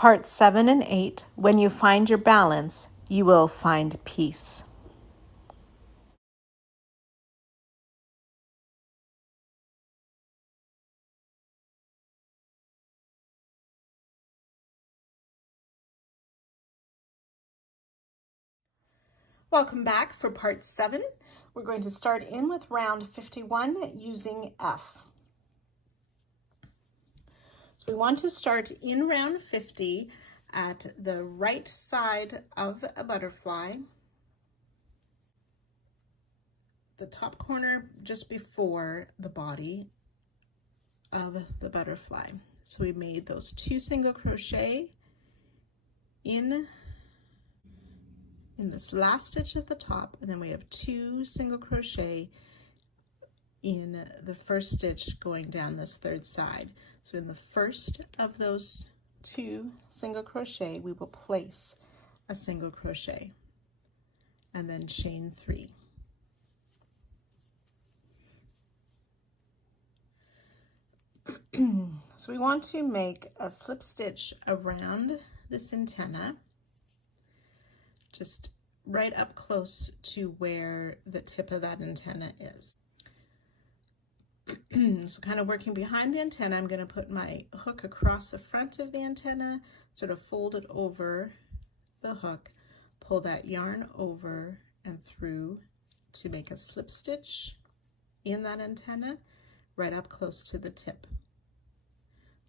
Parts 7 and 8, when you find your balance, you will find peace. Welcome back for part 7. We're going to start in with round 51 using F. So we want to start in round 50 at the right side of a butterfly, the top corner just before the body of the butterfly. So we made those 2 single crochet in this last stitch at the top, and then we have 2 single crochet in the first stitch going down this third side. So in the first of those 2 single crochet, we will place a single crochet and then chain 3. So we want to make a slip stitch around this antenna, just right up close to where the tip of that antenna is. So kind of working behind the antenna, I'm going to put my hook across the front of the antenna, sort of fold it over the hook, pull that yarn over and through to make a slip stitch in that antenna right up close to the tip.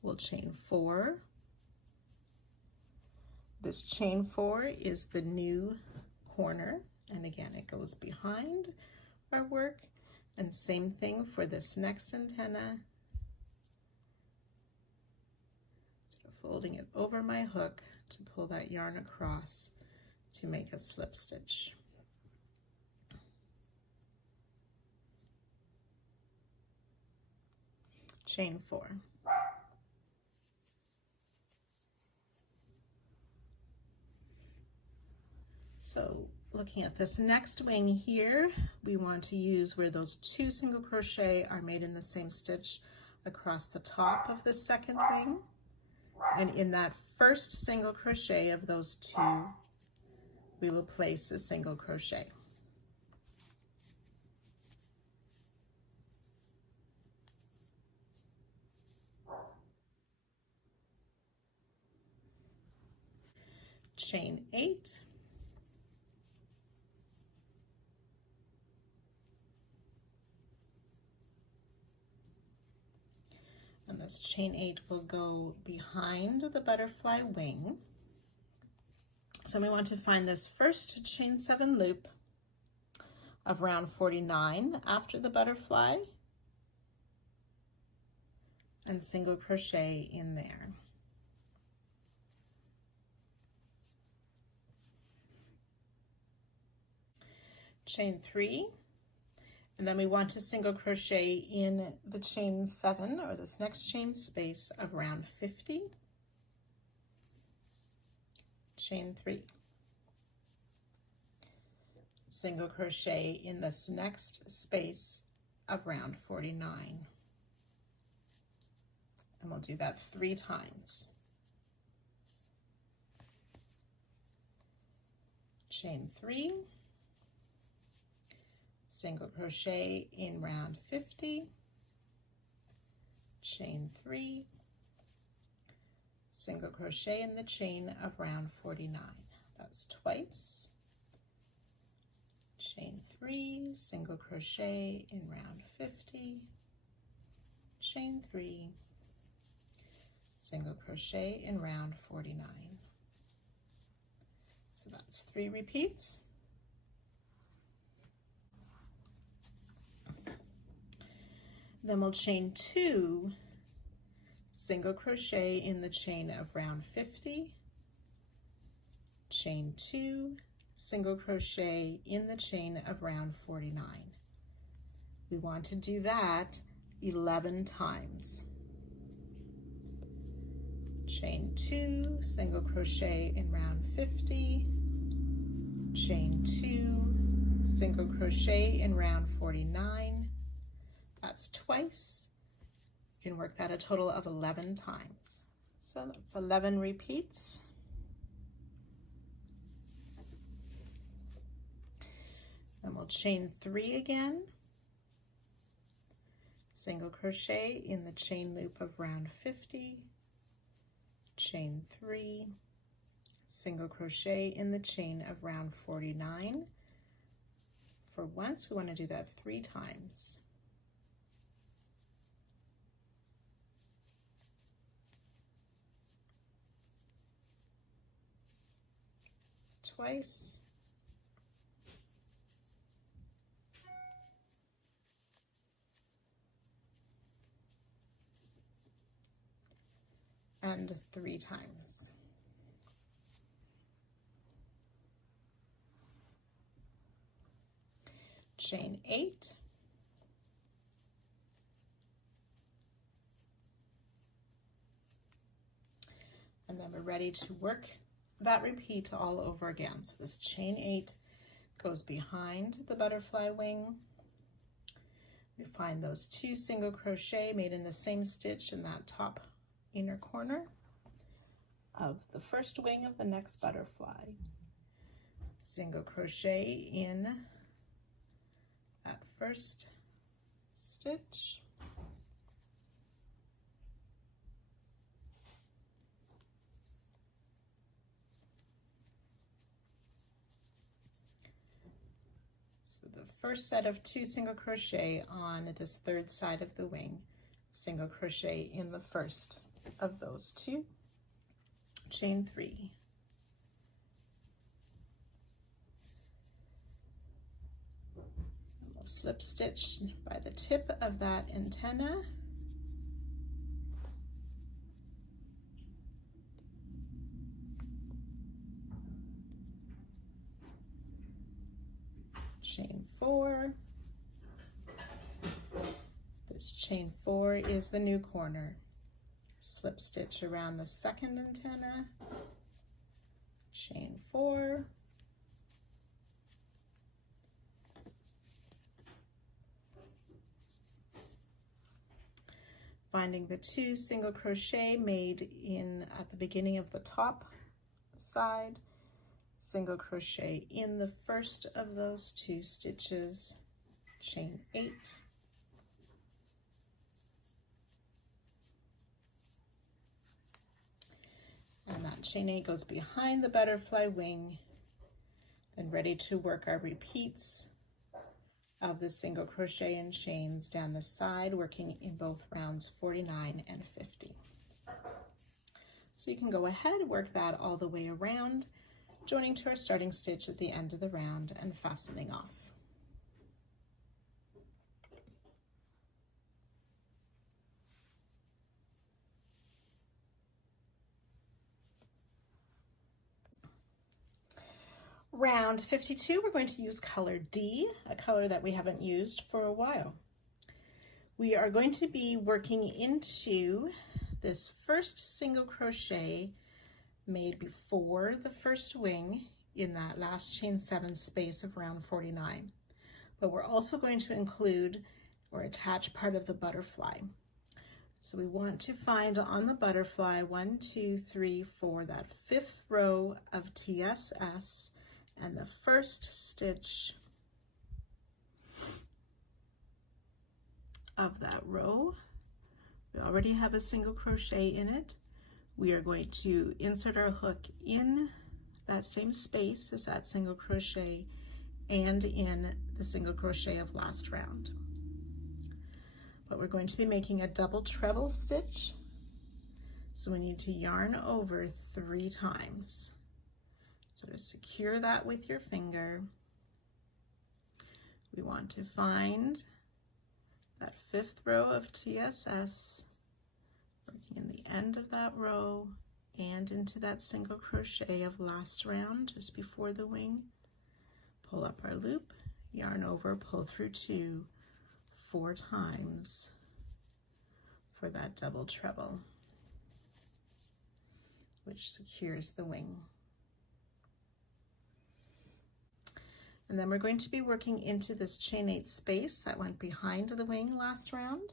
We'll chain 4. This chain 4 is the new corner, and again it goes behind our work, and same thing for this next antenna. Sort of folding it over my hook to pull that yarn across to make a slip stitch. Chain 4. So looking at this next wing here, we want to use where those 2 single crochet are made in the same stitch across the top of the second wing, and in that first single crochet of those 2 we will place a single crochet. Chain 8. And this chain 8 will go behind the butterfly wing. So we want to find this first chain 7 loop of round 49 after the butterfly and single crochet in there. Chain 3. And then we want to single crochet in the chain 7, or this next chain space, of round 50. Chain 3. Single crochet in this next space of round 49. And we'll do that 3 times. Chain 3. Single crochet in round 50, chain 3, single crochet in the chain of round 49. That's twice. Chain 3, single crochet in round 50, chain 3, single crochet in round 49. So that's 3 repeats. Then we'll chain 2 single crochet in the chain of round 50, chain 2 single crochet in the chain of round 49. We want to do that 11 times. Chain 2 single crochet in round 50, chain 2 single crochet in round 49. That's twice. You can work that a total of 11 times. So that's 11 repeats. Then we'll chain 3 again, single crochet in the chain loop of round 50, chain 3, single crochet in the chain of round 49. For once, we want to do that 3 times. Twice. And 3 times. Chain 8. And then we're ready to work that repeat all over again. So this chain 8 goes behind the butterfly wing. We find those 2 single crochet made in the same stitch in that top inner corner of the first wing of the next butterfly. Single crochet in that first stitch. So the first set of 2 single crochet on this third side of the wing, single crochet in the first of those 2, chain 3. And we'll slip stitch by the tip of that antenna. Chain 4. This chain 4 is the new corner. Slip stitch around the second antenna, chain 4, finding the 2 single crochet made in at the beginning of the top side, single crochet in the first of those 2 stitches, chain 8, and that chain 8 goes behind the butterfly wing, and ready to work our repeats of the single crochet and chains down the side, working in both rounds 49 and 50. So you can go ahead and work that all the way around, joining to our starting stitch at the end of the round and fastening off. Round 52, we're going to use color D, a color that we haven't used for a while. We are going to be working into this first single crochet made before the first wing in that last chain 7 space of round 49. But we're also going to include or attach part of the butterfly. So we want to find on the butterfly 1, 2, 3, 4, that 5th row of TSS, and the first stitch of that row. We already have a single crochet in it. We are going to insert our hook in that same space as that single crochet and in the single crochet of last round. But we're going to be making a double treble stitch, so we need to yarn over 3 times. So to secure that with your finger, we want to find that 5th row of TSS, working in the end of that row and into that single crochet of last round just before the wing. Pull up our loop, yarn over, pull through 2 4 times for that double treble, which secures the wing. And then we're going to be working into this chain 8 space that went behind the wing last round.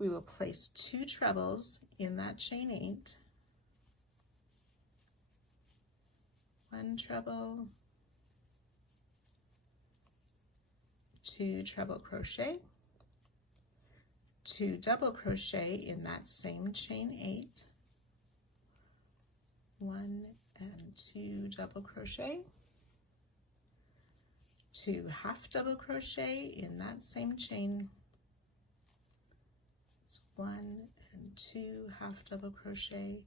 We will place 2 trebles in that chain 8, 1 treble, 2 treble crochet, 2 double crochet in that same chain 8, 1 and 2 double crochet, 2 half double crochet in that same chain, it's 1 and 2 half double crochet,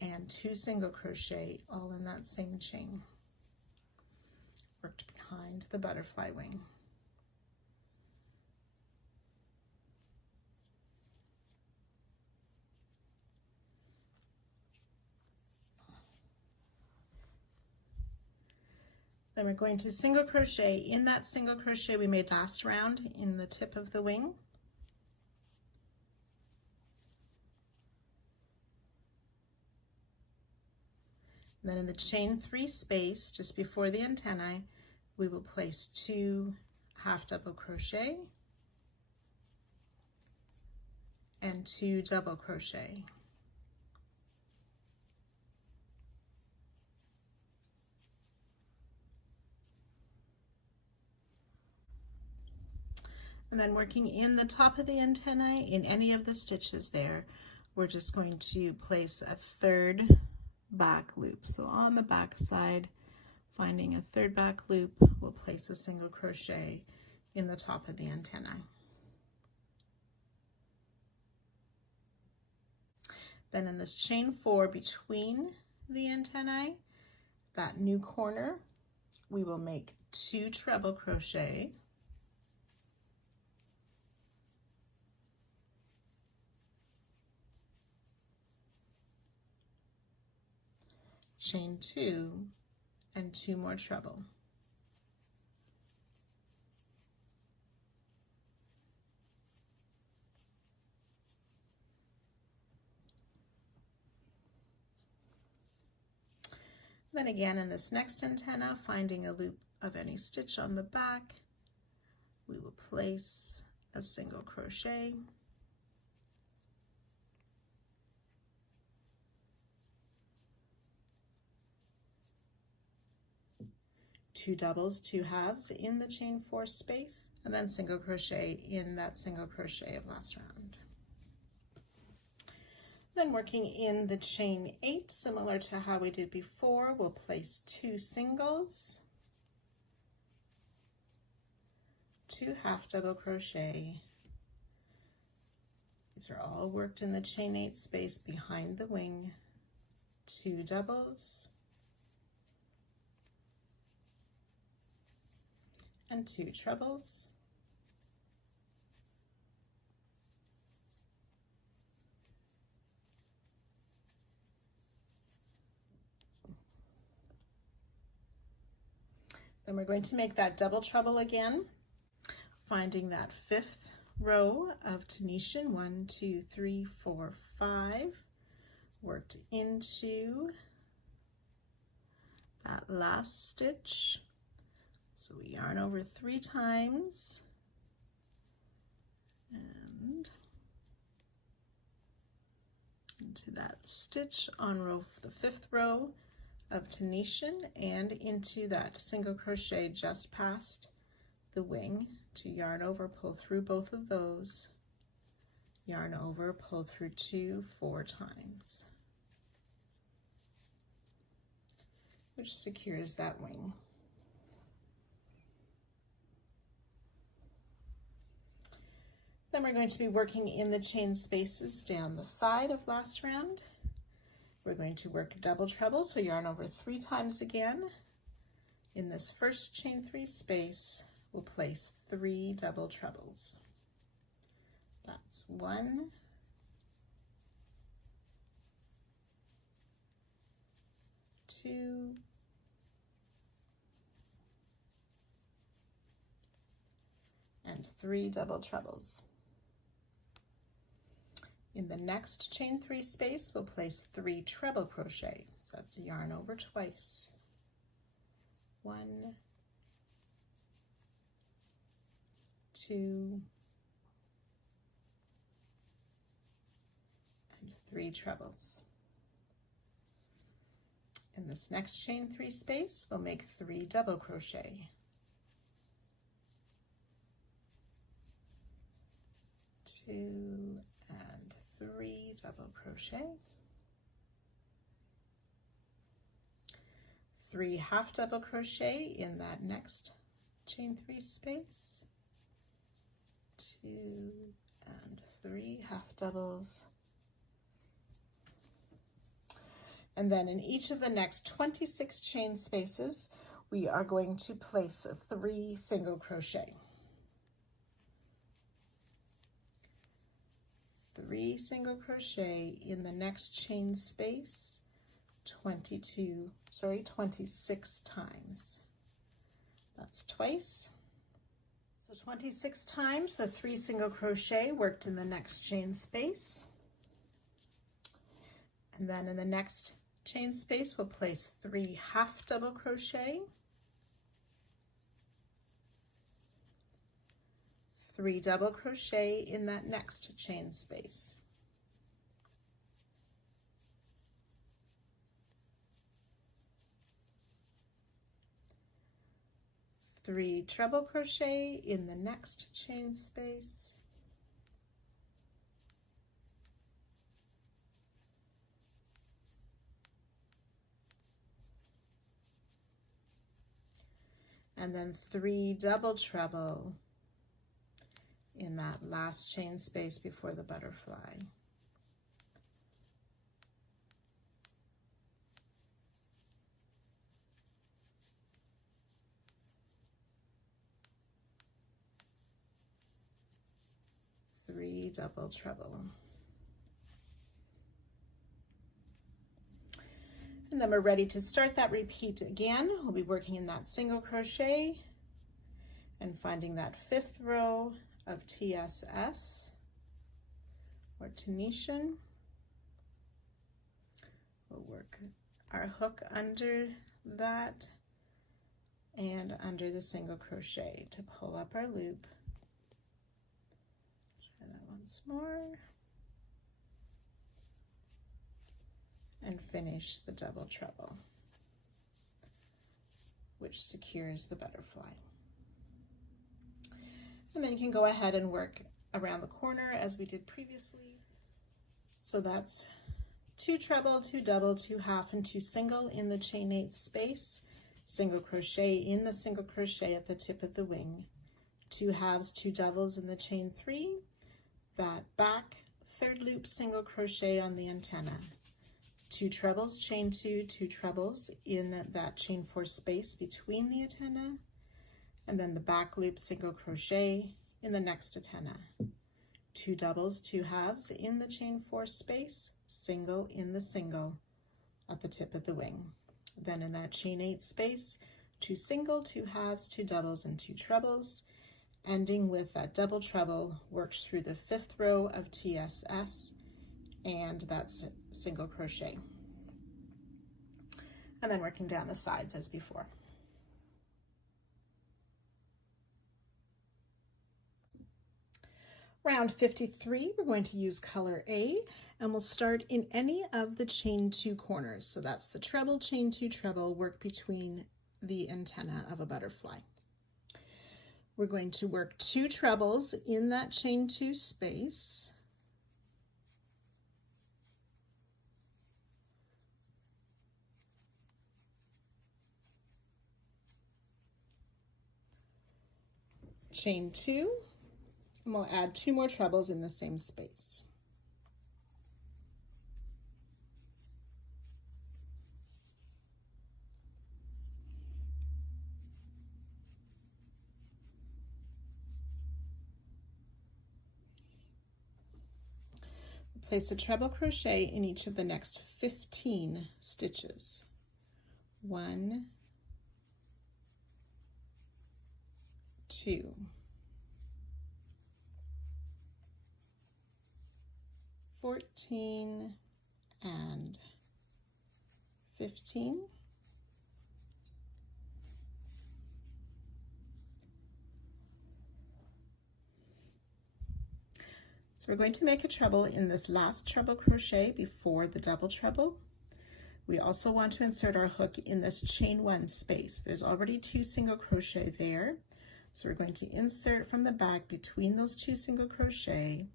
and 2 single crochet all in that same chain, worked behind the butterfly wing. Then we're going to single crochet in that single crochet we made last round in the tip of the wing. Then in the chain 3 space, just before the antennae, we will place 2 half double crochet and 2 double crochet. And then working in the top of the antennae, in any of the stitches there, we're just going to place a 3rd back loop. So on the back side, finding a 3rd back loop, we'll place a single crochet in the top of the antenna. Then in this chain 4 between the antennae, that new corner, we will make 2 treble crochet, chain 2 and 2 more treble. Then again in this next antenna, finding a loop of any stitch on the back, we will place a single crochet, 2 doubles, 2 halves in the chain 4 space, and then single crochet in that single crochet of last round. Then working in the chain 8, similar to how we did before, we'll place 2 singles, 2 half double crochet. These are all worked in the chain 8 space behind the wing, 2 doubles, and 2 trebles. Then we're going to make that double treble again, finding that 5th row of Tunisian, 1, 2, 3, 4, 5, worked into that last stitch. So we yarn over 3 times and into that stitch on the 5th row of Tunisian and into that single crochet just past the wing to yarn over, pull through both of those, yarn over, pull through 2 4 times, which secures that wing. Then we're going to be working in the chain spaces down the side of last round. We're going to work double treble, so yarn over 3 times again. In this first chain 3 space, we'll place 3 double trebles. That's 1, 2, and 3 double trebles. In the next chain 3 space, we'll place 3 treble crochet. So that's yarn over twice. 1, 2, and 3 trebles. In this next chain 3 space, we'll make 3 double crochet. 2 and 3 double crochet. 3 half double crochet in that next chain 3 space. 2 and 3 half doubles. And then in each of the next 26 chain spaces, we are going to place 3 single crochet. 3 single crochet in the next chain space 26 times. That's twice. So 26 times, so 3 single crochet worked in the next chain space. And then in the next chain space, we'll place 3 half double crochet, 3 double crochet in that next chain space. Three treble crochet in the next chain space. And then 3 double treble in that last chain space before the butterfly. Three double treble. And then we're ready to start that repeat again. We'll be working in that single crochet and finding that 5th row of TSS or Tunisian. We'll work our hook under that and under the single crochet to pull up our loop. Try that once more. And finish the double treble, which secures the butterfly. And then you can go ahead and work around the corner as we did previously. So that's 2 treble, 2 double, 2 half, and 2 single in the chain 8 space, single crochet in the single crochet at the tip of the wing, 2 halves, 2 doubles in the chain 3, that back 3rd loop single crochet on the antenna, 2 trebles, chain 2, 2 trebles in that chain 4 space between the antenna, and then the back loop single crochet in the next antenna, 2 doubles, 2 halves in the chain 4 space, single in the single at the tip of the wing. Then in that chain 8 space, 2 single, 2 halves, 2 doubles, and 2 trebles, ending with that double treble worked through the 5th row of TSS, and that's single crochet, and then working down the sides as before. Round 53, we're going to use color A, and we'll start in any of the chain 2 corners. So that's the treble, chain 2 treble, work between the antenna of a butterfly. We're going to work 2 trebles in that chain 2 space. Chain 2, and we'll add 2 more trebles in the same space. Place a treble crochet in each of the next 15 stitches. 1, 2, 14, and 15. So we're going to make a treble in this last treble crochet before the double treble. We also want to insert our hook in this chain 1 space. There's already 2 single crochet there, so we're going to insert from the back between those 2 single crochet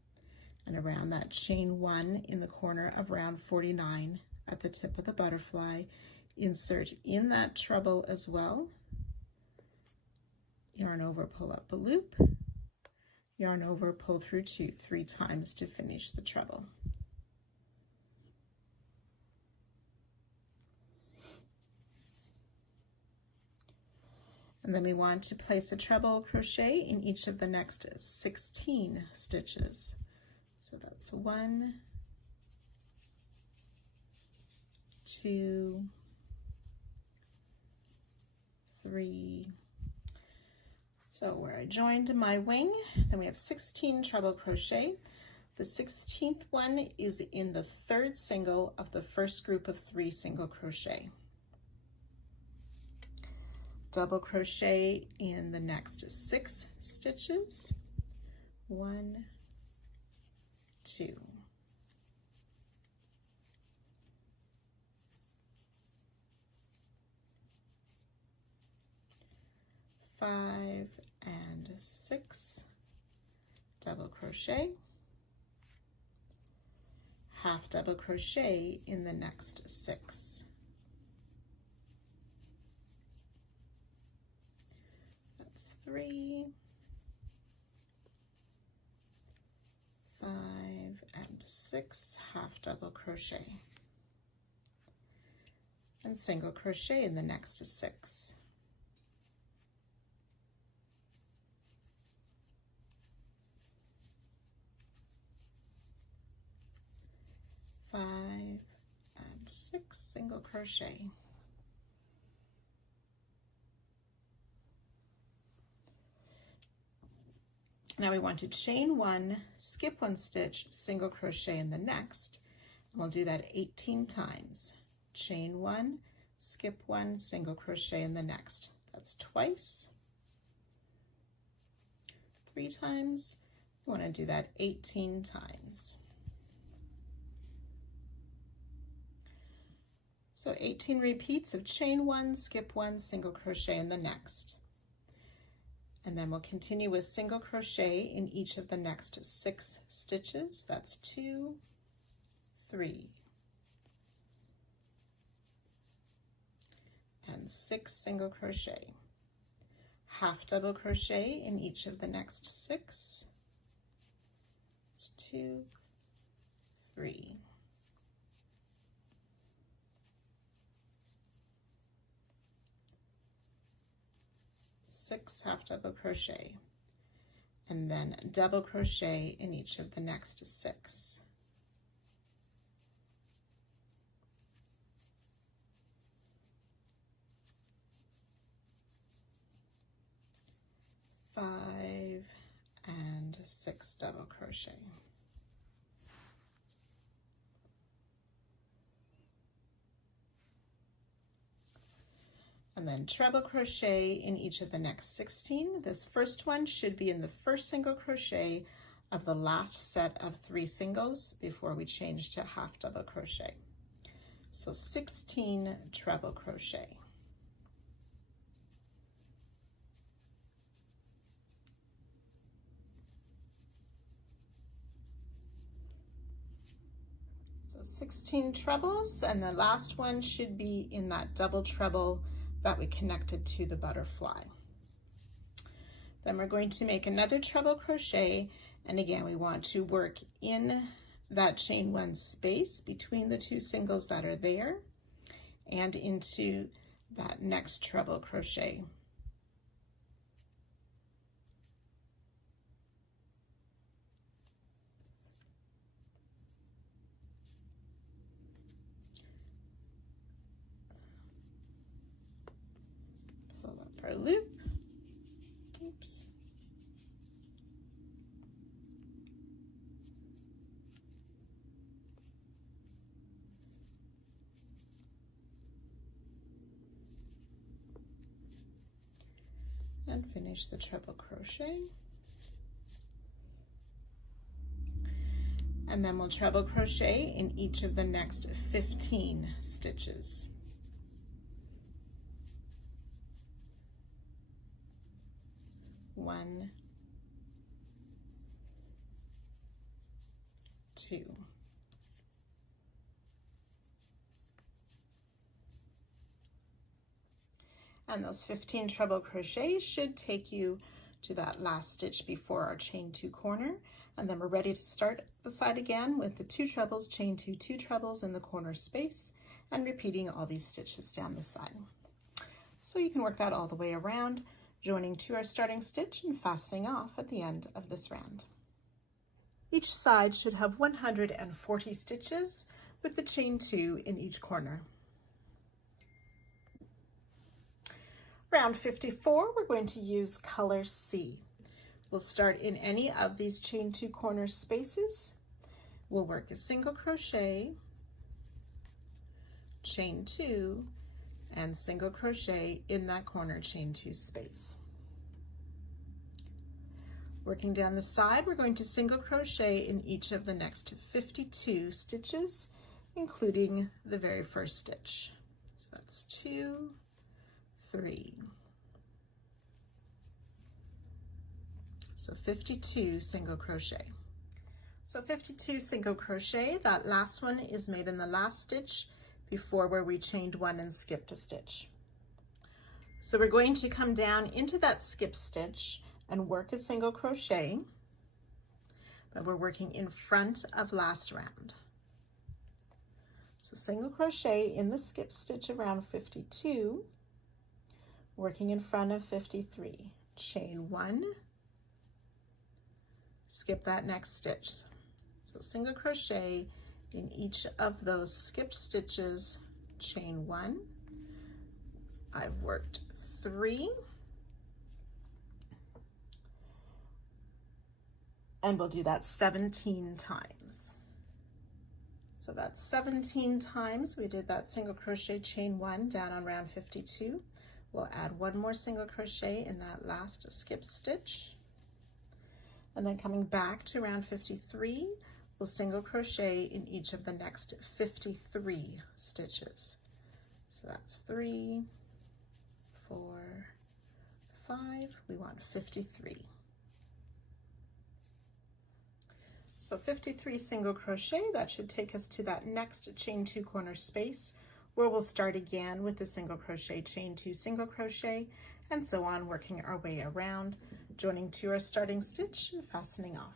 and around that chain 1 in the corner of round 49 at the tip of the butterfly. Insert in that treble as well. Yarn over, pull up a loop, yarn over, pull through 2 3 times to finish the treble. And then we want to place a treble crochet in each of the next 16 stitches. So that's 1, 2, 3. So where I joined my wing, then we have 16 treble crochet. The 16th one is in the 3rd single of the first group of 3 single crochet. Double crochet in the next 6 stitches. 1, 2. Five and 6, double crochet, half double crochet in the next 6. That's 3, 5 and 6, half double crochet, and single crochet in the next 6. Five and 6, single crochet. Now we want to chain 1, skip 1 stitch, single crochet in the next, and we'll do that 18 times. Chain 1, skip 1, single crochet in the next. That's twice. 3 times. You want to do that 18 times. So 18 repeats of chain 1, skip 1, single crochet in the next. And then we'll continue with single crochet in each of the next 6 stitches. That's 2, 3, and 6 single crochet. Half double crochet in each of the next 6. It's 2, 3. 6 half double crochet, and then double crochet in each of the next 6. Five and 6 double crochet. And then treble crochet in each of the next 16. This first one should be in the first single crochet of the last set of 3 singles before we change to half double crochet. So 16 treble crochet. So 16 trebles, and the last one should be in that double treble that we connected to the butterfly. Then we're going to make another treble crochet, and again we want to work in that chain 1 space between the 2 singles that are there and into that next treble crochet. Our loop. Oops. And finish the treble crochet. And then we'll treble crochet in each of the next 15 stitches. One, two. And those 15 treble crochets should take you to that last stitch before our chain 2 corner. And then we're ready to start the side again with the 2 trebles, chain 2, 2 trebles in the corner space, and repeating all these stitches down the side. So you can work that all the way around, joining to our starting stitch and fastening off at the end of this round. Each side should have 140 stitches with the chain 2 in each corner. Round 54, we're going to use color C. We'll start in any of these chain 2 corner spaces. We'll work a single crochet, chain 2, and single crochet in that corner chain 2 space. Working down the side, we're going to single crochet in each of the next 52 stitches, including the very first stitch. So that's 2, 3. So 52 single crochet. So 52 single crochet, that last one is made in the last stitch before where we chained 1 and skipped a stitch. So we're going to come down into that skip stitch and work a single crochet, but we're working in front of last round. So single crochet in the skip stitch around 52, working in front of 53, chain 1, skip that next stitch. So single crochet in each of those skip stitches, chain 1. I've worked 3, and we'll do that 17 times. So that's 17 times we did that single crochet, chain 1 down on round 52. We'll add 1 more single crochet in that last skip stitch. And then coming back to round 53, we'll single crochet in each of the next 53 stitches. So that's 3, 4, 5, we want 53. So 53 single crochet, that should take us to that next chain 2 corner space where we'll start again with the single crochet, chain 2 single crochet, and so on, working our way around, joining to our starting stitch and fastening off.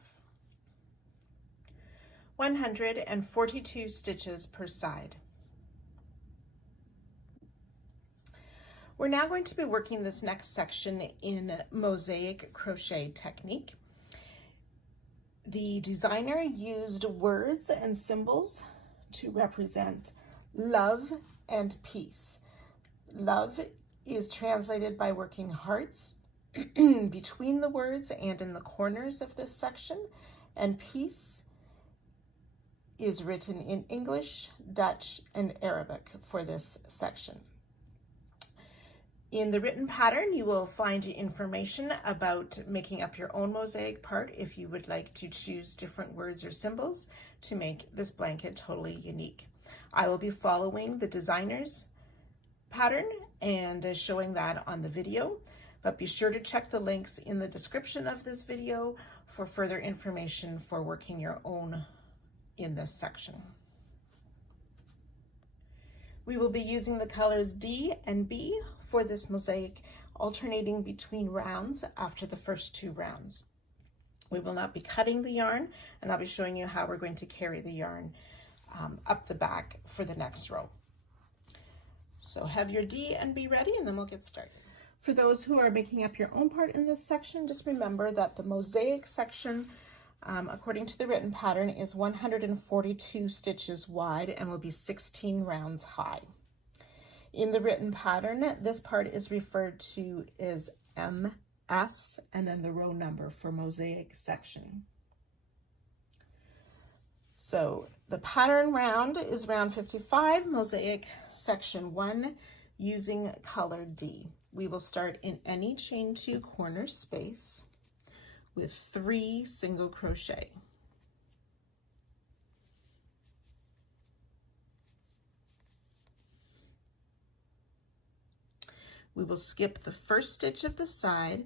142 stitches per side. We're now going to be working this next section in mosaic crochet technique. The designer used words and symbols to represent love and peace. Love is translated by working hearts between the words and in the corners of this section, and peace is written in English, Dutch, and Arabic for this section. In the written pattern, you will find information about making up your own mosaic part if you would like to choose different words or symbols to make this blanket totally unique. I will be following the designer's pattern and showing that on the video, but be sure to check the links in the description of this video for further information for working your own in this section. We will be using the colors D and B for this mosaic, alternating between rounds after the first 2 rounds. We will not be cutting the yarn, and I'll be showing you how we're going to carry the yarn up the back for the next row. So have your D and B ready, and then we'll get started. For those who are making up your own part in this section, just remember that the mosaic section, according to the written pattern, is 142 stitches wide and will be 16 rounds high. In the written pattern, this part is referred to as MS and then the row number for mosaic section. So the pattern round is round 55, mosaic section 1, using color D. We will start in any chain 2 corner space with 3 single crochet. We will skip the first stitch of the side,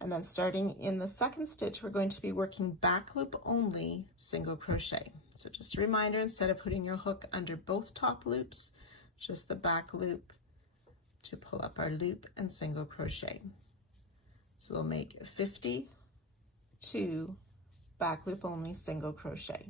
and then starting in the second stitch, we're going to be working back loop only single crochet. So just a reminder, instead of putting your hook under both top loops, just the back loop to pull up our loop and single crochet. So we'll make 52 back loop only single crochet.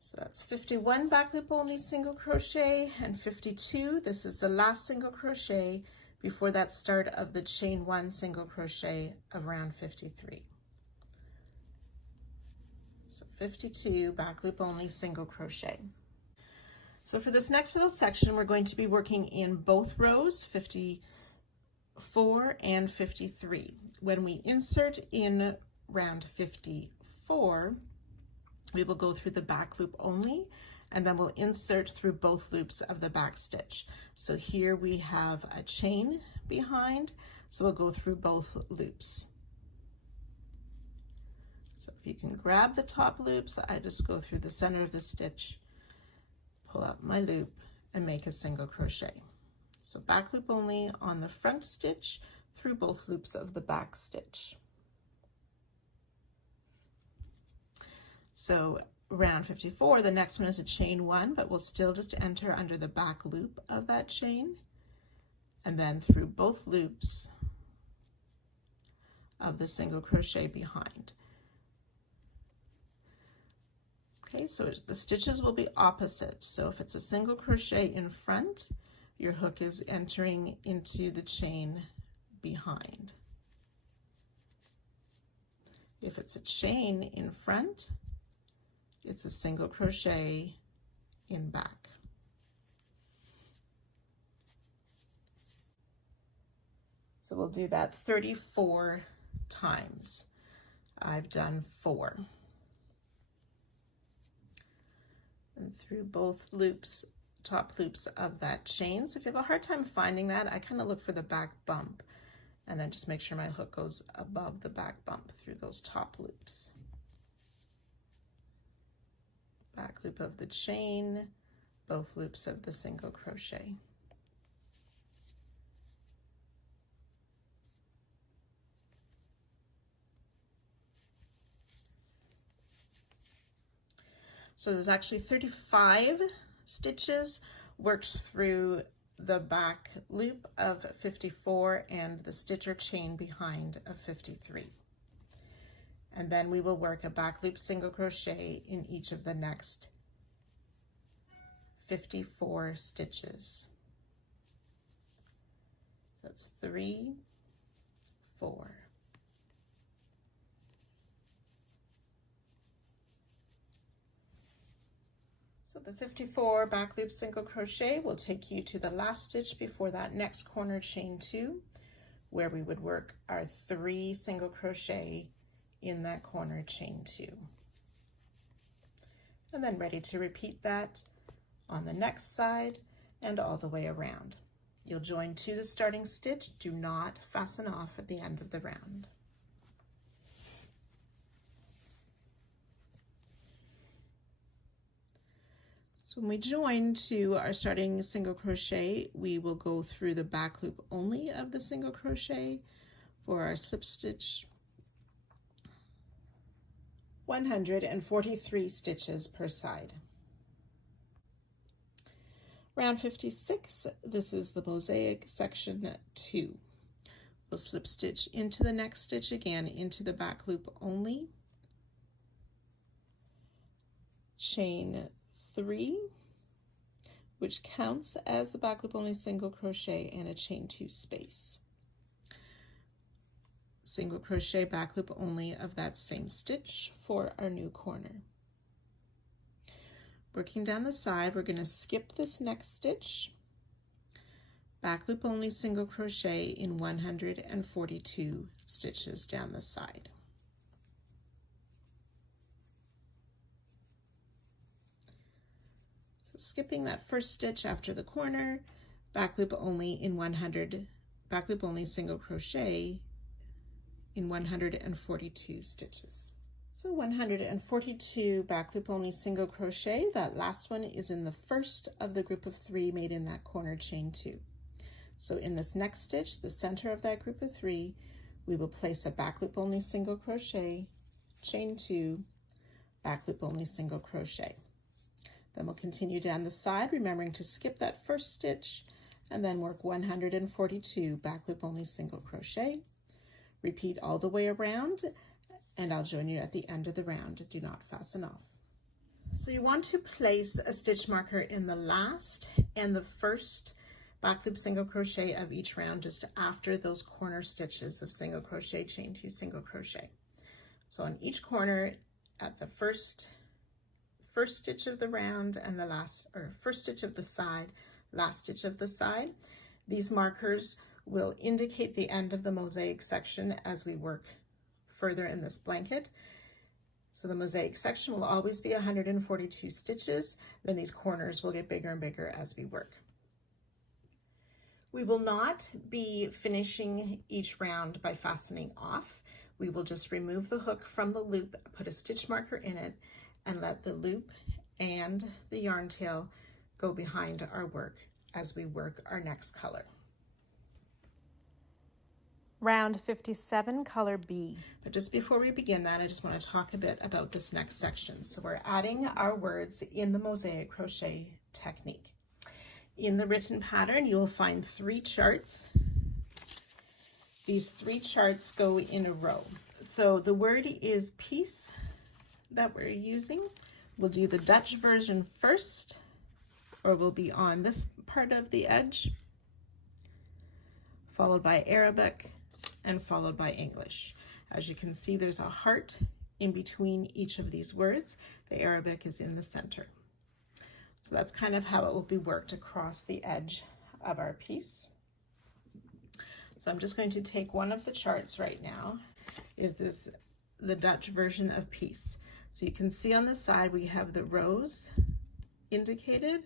So that's 51 back loop only single crochet and 52. This is the last single crochet before that start of the chain 1 single crochet of round 53. So 52 back loop only single crochet. So for this next little section, we're going to be working in both rows, 54 and 53. When we insert in round 54, we will go through the back loop only, and then we'll insert through both loops of the back stitch. So here we have a chain behind, so we'll go through both loops. So if you can grab the top loops, I just go through the center of the stitch, pull up my loop, and make a single crochet. So back loop only on the front stitch through both loops of the back stitch. So round 54, the next one is a chain 1, but we'll still just enter under the back loop of that chain, and then through both loops of the single crochet behind. Okay, so the stitches will be opposite. So if it's a single crochet in front, your hook is entering into the chain behind. If it's a chain in front, it's a single crochet in back. So we'll do that 34 times. I've done 4. And through both loops, top loops of that chain. So if you have a hard time finding that, I kind of look for the back bump and then just make sure my hook goes above the back bump through those top loops. Back loop of the chain, both loops of the single crochet. So there's actually 35 stitches worked through the back loop of 54 and the stitch or chain behind of 53. And then we will work a back loop single crochet in each of the next 54 stitches. So that's 3, 4. So the 54 back loop single crochet will take you to the last stitch before that next corner chain 2, where we would work our 3 single crochet in that corner chain 2. And then ready to repeat that on the next side and all the way around. You'll join to the starting stitch. Do not fasten off at the end of the round. So when we join to our starting single crochet, we will go through the back loop only of the single crochet for our slip stitch. 143 stitches per side. Round 56, this is the Mosaic section 2. We'll slip stitch into the next stitch again, into the back loop only, chain 3, which counts as a back loop only single crochet, and a chain 2 space. Single crochet back loop only of that same stitch for our new corner. Working down the side, we're going to skip this next stitch, back loop only single crochet in 142 stitches down the side. So skipping that first stitch after the corner, back loop only in 100, back loop only single crochet in 142 stitches. So 142 back loop only single crochet. That last one is in the first of the group of 3 made in that corner chain 2. So in this next stitch, the center of that group of 3, we will place a back loop only single crochet, chain 2, back loop only single crochet. Then we'll continue down the side, remembering to skip that first stitch, and then work 142 back loop only single crochet. Repeat all the way around, and I'll join you at the end of the round. Do not fasten off. So you want to place a stitch marker in the last and the first back loop single crochet of each round, just after those corner stitches of single crochet, chain 2, single crochet. So on each corner, at the first stitch of the round and the last, or first stitch of the side, last stitch of the side, these markers will indicate the end of the mosaic section as we work further in this blanket. So the mosaic section will always be 142 stitches, then these corners will get bigger and bigger as we work. We will not be finishing each round by fastening off. We will just remove the hook from the loop, put a stitch marker in it, and let the loop and the yarn tail go behind our work as we work our next color. Round 57, color B. But just before we begin that, I just want to talk a bit about this next section. So we're adding our words in the mosaic crochet technique. In the written pattern, you will find 3 charts. These 3 charts go in a row. So the word is piece that we're using. We'll do the Dutch version first, or we'll be on this part of the edge, followed by Arabic, and followed by English. As you can see, there's a heart in between each of these words. The Arabic is in the center. So that's kind of how it will be worked across the edge of our piece. So I'm just going to take one of the charts right now. Is this the Dutch version of piece? So you can see on the side we have the rows indicated,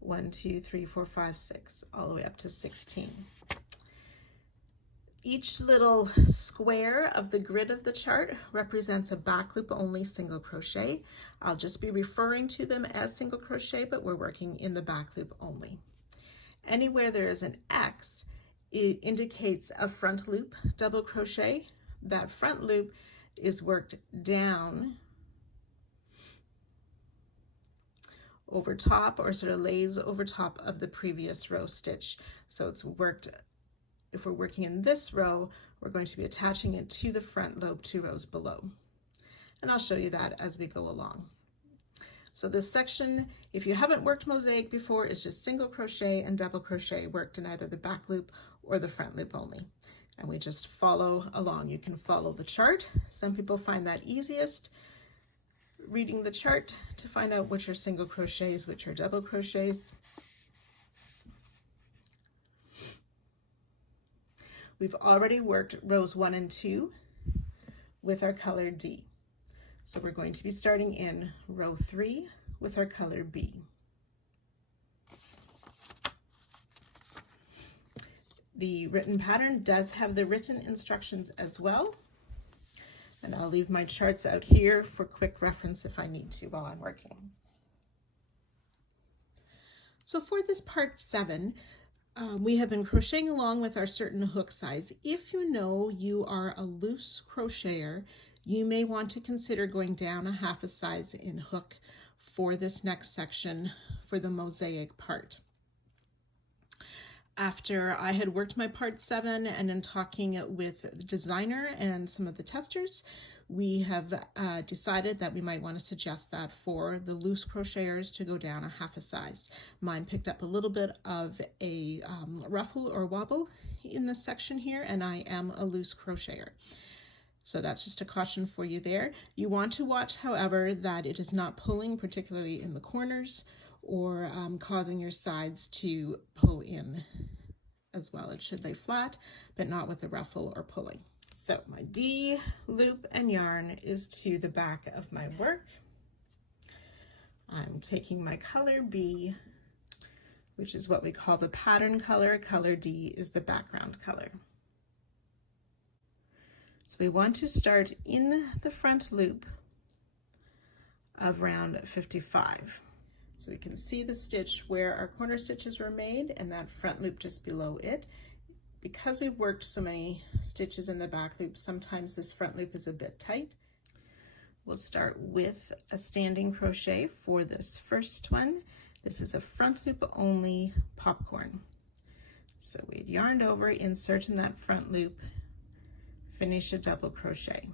1, 2, 3, 4, 5, 6, all the way up to 16. Each little square of the grid of the chart represents a back loop only single crochet. I'll just be referring to them as single crochet, but we're working in the back loop only. Anywhere there is an X, it indicates a front loop double crochet. That front loop is worked down over top, or sort of lays over top of the previous row stitch. So it's worked. If we're working in this row, we're going to be attaching it to the front loop 2 rows below. And I'll show you that as we go along. So this section, if you haven't worked mosaic before, is just single crochet and double crochet worked in either the back loop or the front loop only. And we just follow along. You can follow the chart. Some people find that easiest, reading the chart to find out which are single crochets, which are double crochets. We've already worked rows 1 and 2 with our color D. So we're going to be starting in row 3 with our color B. The written pattern does have the written instructions as well. And I'll leave my charts out here for quick reference if I need to while I'm working. So for this part 7, we have been crocheting along with our certain hook size. If you know you are a loose crocheter, you may want to consider going down a half a size in hook for this next section for the mosaic part. After I had worked my part 7 and in talking with the designer and some of the testers, we have decided that we might want to suggest that for the loose crocheters to go down a half a size. Mine picked up a little bit of a ruffle or wobble in this section here, and I am a loose crocheter. So that's just a caution for you there. You want to watch, however, that it is not pulling, particularly in the corners, or causing your sides to pull in as well. It should lay flat, but not with a ruffle or pulling. So my D, loop, and yarn is to the back of my work. I'm taking my color B, which is what we call the pattern color. Color D is the background color. So we want to start in the front loop of round 55. So we can see the stitch where our corner stitches were made and that front loop just below it. Because we've worked so many stitches in the back loop, sometimes this front loop is a bit tight. We'll start with a standing crochet for this first one. This is a front loop only popcorn. So we'd yarned over, insert in that front loop, finish a double crochet.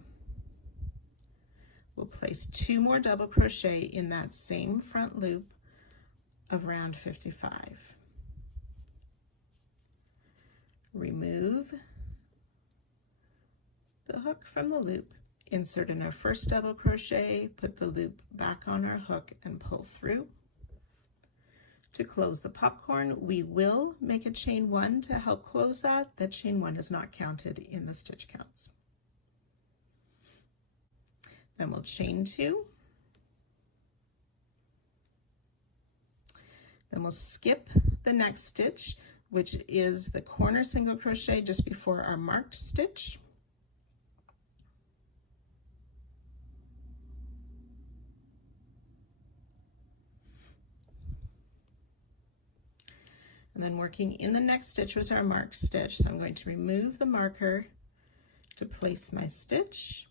We'll place 2 more double crochet in that same front loop of round 55. Remove the hook from the loop, insert in our first double crochet, put the loop back on our hook and pull through. To close the popcorn, we will make a chain 1 to help close that. That chain 1 is not counted in the stitch counts. Then we'll chain 2. Then we'll skip the next stitch, which is the corner single crochet just before our marked stitch. And then working in the next stitch was our marked stitch. So I'm going to remove the marker to place my stitch.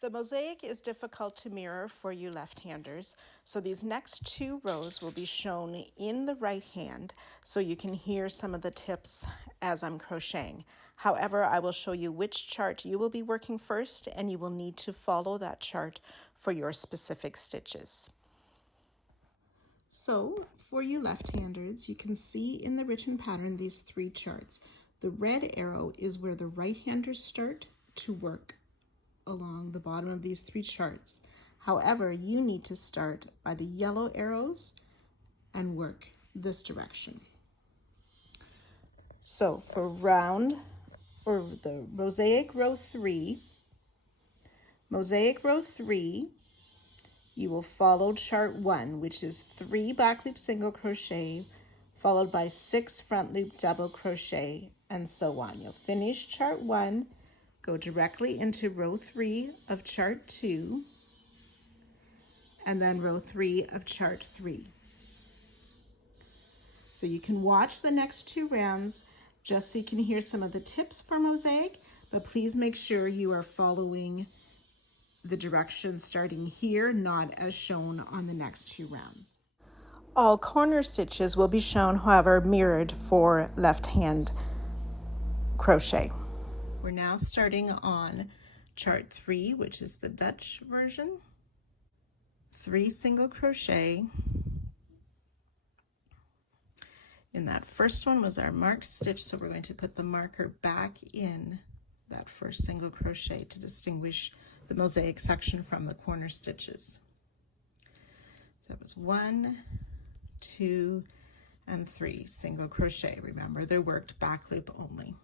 The mosaic is difficult to mirror for you left-handers, so these next 2 rows will be shown in the right hand so you can hear some of the tips as I'm crocheting. However, I will show you which chart you will be working first, and you will need to follow that chart for your specific stitches. So for you left-handers, you can see in the written pattern these 3 charts. The red arrow is where the right-handers start to work along the bottom of these 3 charts. However, you need to start by the yellow arrows and work this direction. So for the mosaic row 3, you will follow chart 1, which is 3 back loop single crochet, followed by 6 front loop double crochet, and so on. You'll finish chart 1, go directly into row 3 of chart 2, and then row 3 of chart 3. So you can watch the next 2 rounds just so you can hear some of the tips for mosaic, but please make sure you are following the directions starting here, not as shown on the next 2 rounds. All corner stitches will be shown, however, mirrored for left hand crochet. We're now starting on chart 3, which is the Dutch version. 3 single crochet. In that first one was our marked stitch, so we're going to put the marker back in that first single crochet to distinguish the mosaic section from the corner stitches. So that was 1, 2, and 3 single crochet. Remember, they're worked back loop only.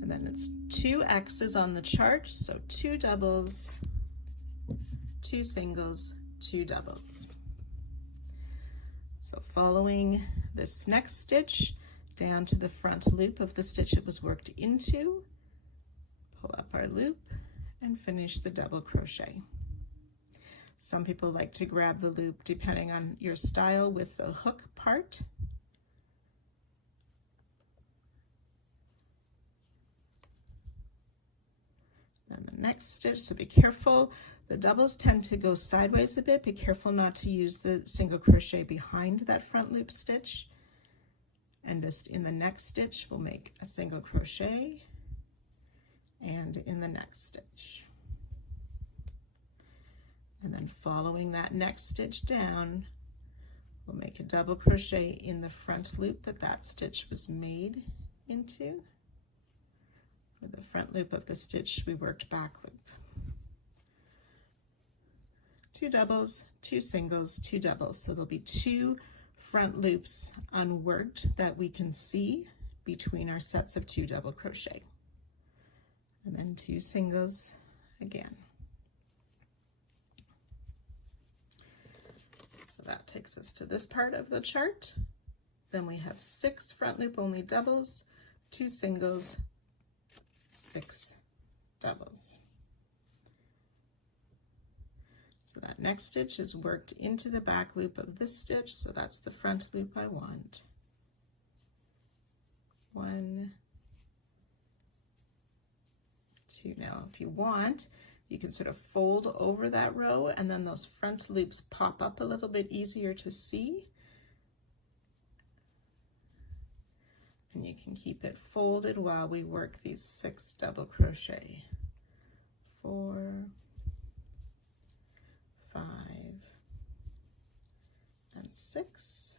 And then it's 2 X's on the chart, so 2 doubles, 2 singles, 2 doubles. So following this next stitch down to the front loop of the stitch it was worked into, pull up our loop and finish the double crochet. Some people like to grab the loop depending on your style with the hook part. Then the next stitch, so be careful. The doubles tend to go sideways a bit. Be careful not to use the single crochet behind that front loop stitch. And just in the next stitch, we'll make a single crochet, and in the next stitch. And then following that next stitch down, we'll make a double crochet in the front loop that stitch was made into. For the front loop of the stitch we worked back loop. 2 doubles, 2 singles, 2 doubles. So there'll be 2 front loops unworked that we can see between our sets of 2 double crochet. And then 2 singles again. So that takes us to this part of the chart. Then we have 6 front loop only doubles, 2 singles, 6 doubles. So that next stitch is worked into the back loop of this stitch, so that's the front loop I want. 1, 2. Now if you want, you can sort of fold over that row, and then those front loops pop up a little bit easier to see. And you can keep it folded while we work these 6 double crochet. 4, 5, and 6.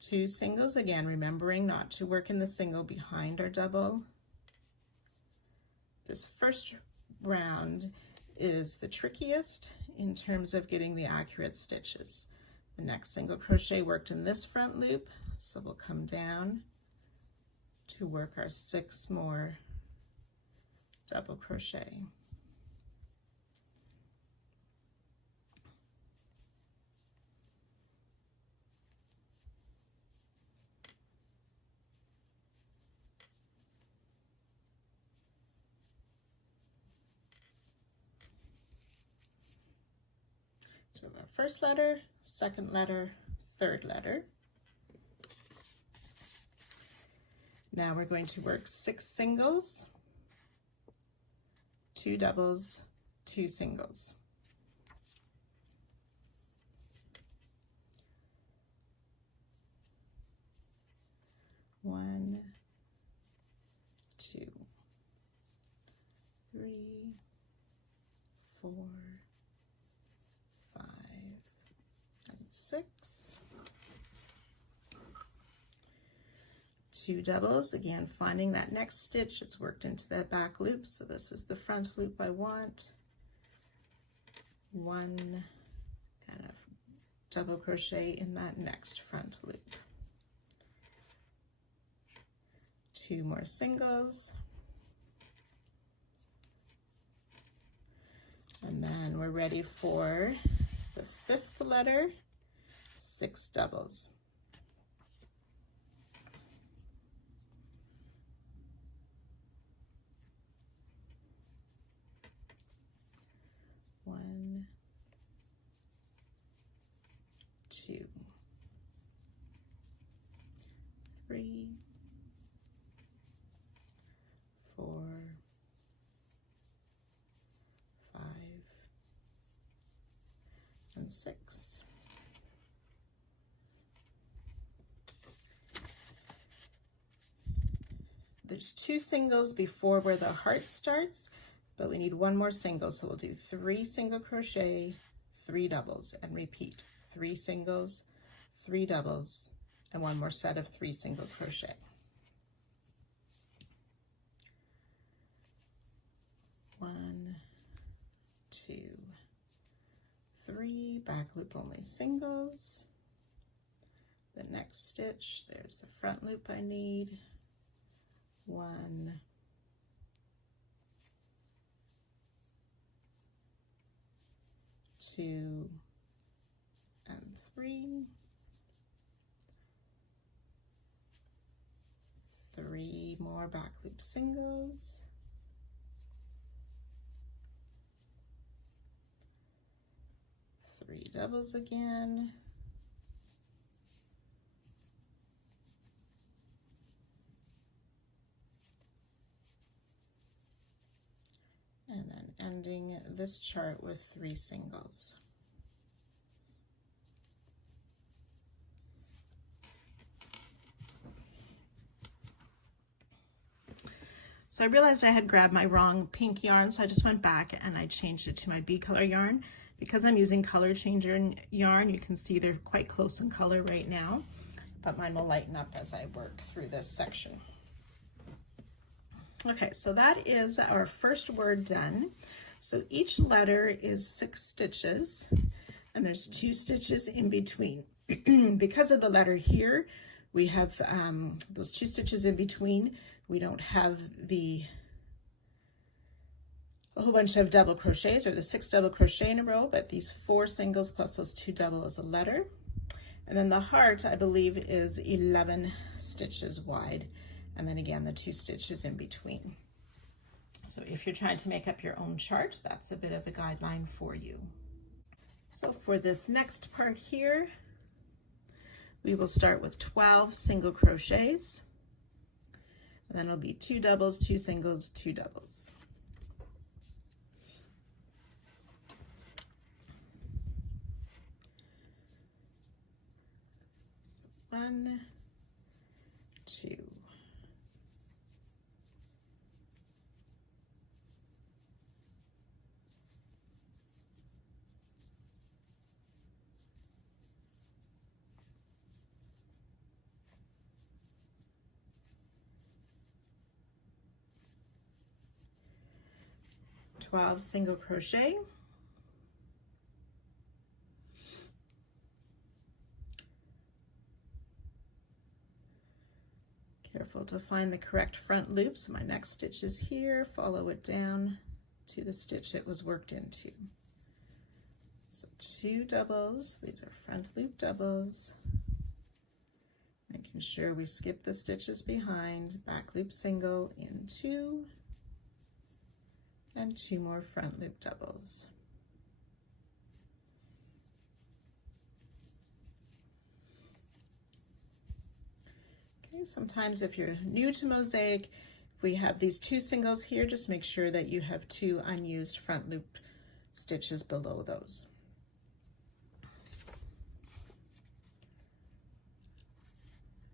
Two singles, again, remembering not to work in the single behind our double. This first round is the trickiest in terms of getting the accurate stitches. The next single crochet worked in this front loop, so we'll come down to work our 6 more double crochet. So our first letter, second letter, third letter. Now we're going to work 6 singles, 2 doubles, 2 singles. One, 2, 3, 4, 5, and 6. 2 doubles, again finding that next stitch, it's worked into the back loop, so this is the front loop I want. 1 and a double crochet in that next front loop. 2 more singles, and then we're ready for the 5th letter, 6 doubles. One, 2, 3, 4, 5, and 6. There's 2 singles before where the heart starts, but we need 1 more single, so we'll do 3 single crochet, 3 doubles, and repeat 3 singles, 3 doubles, and 1 more set of 3 single crochet. 1, 2, 3, back loop only singles. The next stitch, there's the front loop I need. 1, 2, and 3. 3 more back loop singles. 3 doubles again. And then ending this chart with 3 singles. So I realized I had grabbed my wrong pink yarn, so I just went back and I changed it to my B color yarn. Because I'm using color changer yarn, you can see they're quite close in color right now, but mine will lighten up as I work through this section. Okay, so that is our first word done. So each letter is 6 stitches, and there's 2 stitches in between. Because of the letter here, we have those 2 stitches in between. We don't have a whole bunch of double crochets or the 6 double crochet in a row, but these 4 singles plus those 2 double is a letter. And then the heart, I believe, is 11 stitches wide, and then again the 2 stitches in between. So if you're trying to make up your own chart, that's a bit of a guideline for you. So for this next part here, we will start with 12 single crochets, and then it'll be 2 doubles, 2 singles, 2 doubles. So 1, 2. 12 single crochet, careful to find the correct front loop. So my next stitch is here, follow it down to the stitch it was worked into. So 2 doubles, these are front loop doubles, making sure we skip the stitches behind, back loop single in 2, and 2 more front loop doubles. Okay, sometimes if you're new to Mosaic, if we have these 2 singles here, just make sure that you have 2 unused front loop stitches below those.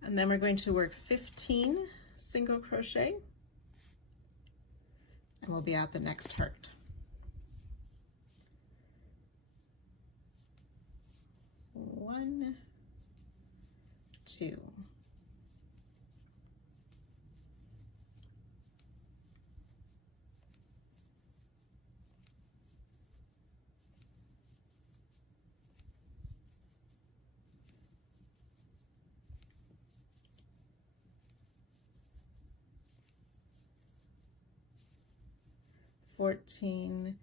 And then we're going to work 15 single crochet, and we'll be at the next heart. 1, 2. 14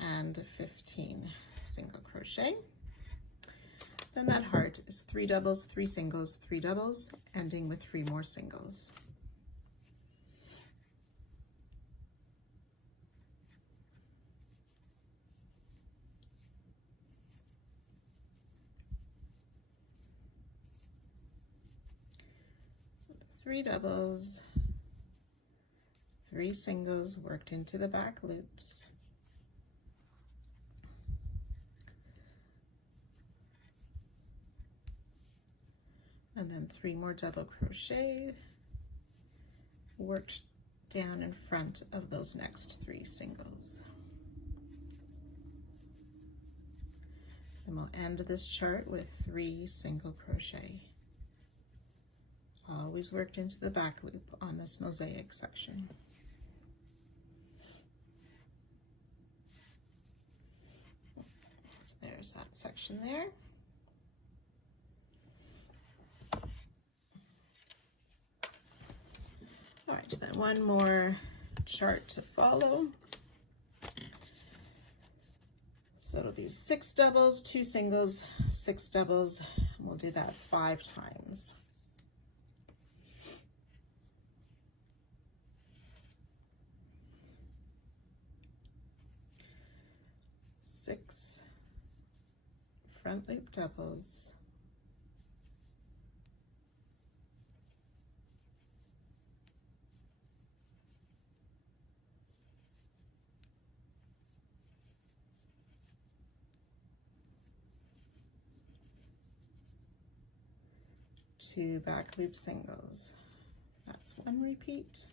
and 15 single crochet. Then that heart is 3 doubles, 3 singles, 3 doubles, ending with 3 more singles. So 3 doubles, 3 singles worked into the back loops. And then 3 more double crochet worked down in front of those next 3 singles. And we'll end this chart with 3 single crochet. Always worked into the back loop on this mosaic section. So there's that section there. All right, then one more chart to follow. So it'll be 6 doubles, 2 singles, 6 doubles, and we'll do that 5 times. Six front loop doubles, 2 back loop singles. That's 1 repeat.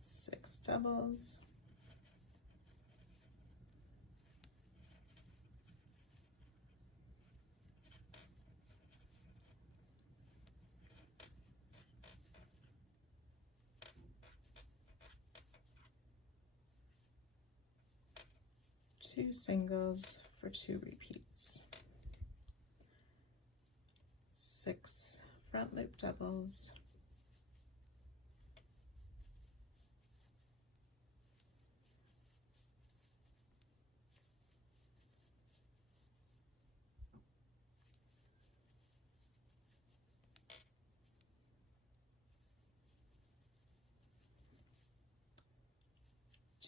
6 doubles. 2 singles for 2 repeats. 6 front loop doubles.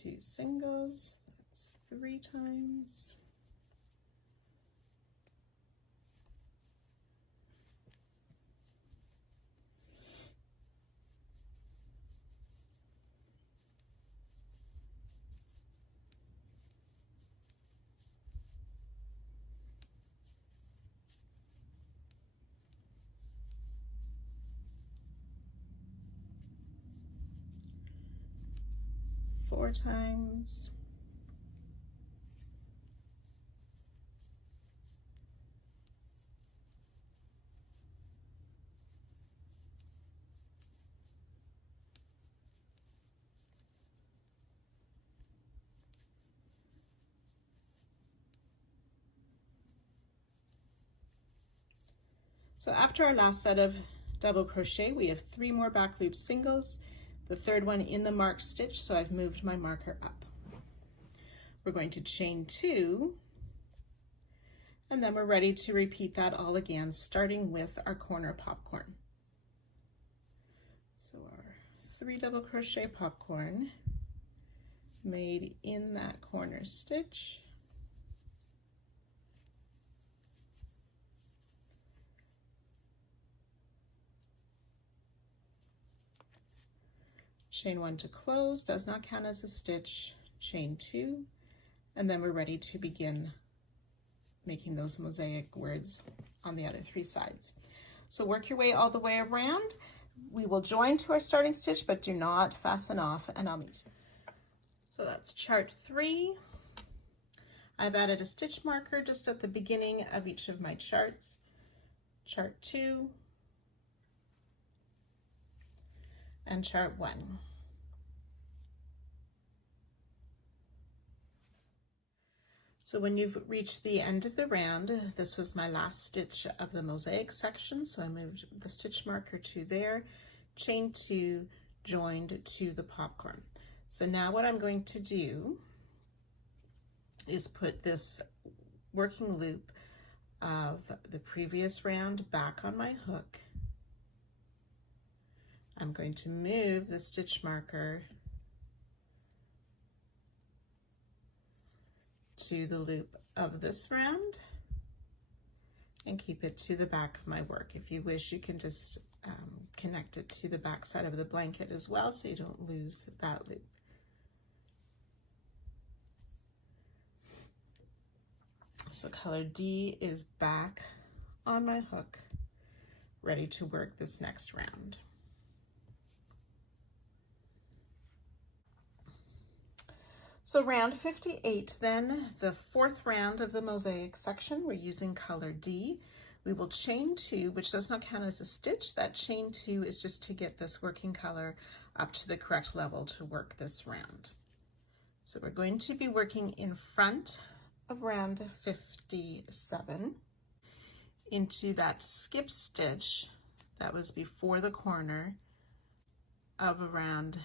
2 singles, that's 3 times. Four times. So after our last set of double crochet, we have 3 more back loop singles, the third one in the marked stitch, so I've moved my marker up. We're going to chain 2, and then we're ready to repeat that all again, starting with our corner popcorn. So our 3 double crochet popcorn made in that corner stitch. Chain 1 to close, does not count as a stitch, chain 2, and then we're ready to begin making those mosaic words on the other 3 sides. So work your way all the way around. We will join to our starting stitch, but do not fasten off, and I'll meet you. So that's chart 3. I've added a stitch marker just at the beginning of each of my charts. Chart 2 and chart 1. So when you've reached the end of the round, this was my last stitch of the mosaic section, so I moved the stitch marker to there, chain 2, joined to the popcorn. So now what I'm going to do is put this working loop of the previous round back on my hook. I'm going to move the stitch marker to the loop of this round and keep it to the back of my work. If you wish, you can just connect it to the back side of the blanket as well, so you don't lose that loop. So color D is back on my hook, ready to work this next round. So round 58 then, the 4th round of the mosaic section, we're using color D. We will chain 2, which does not count as a stitch. That chain 2 is just to get this working color up to the correct level to work this round. So we're going to be working in front of round 57 into that skip stitch that was before the corner of around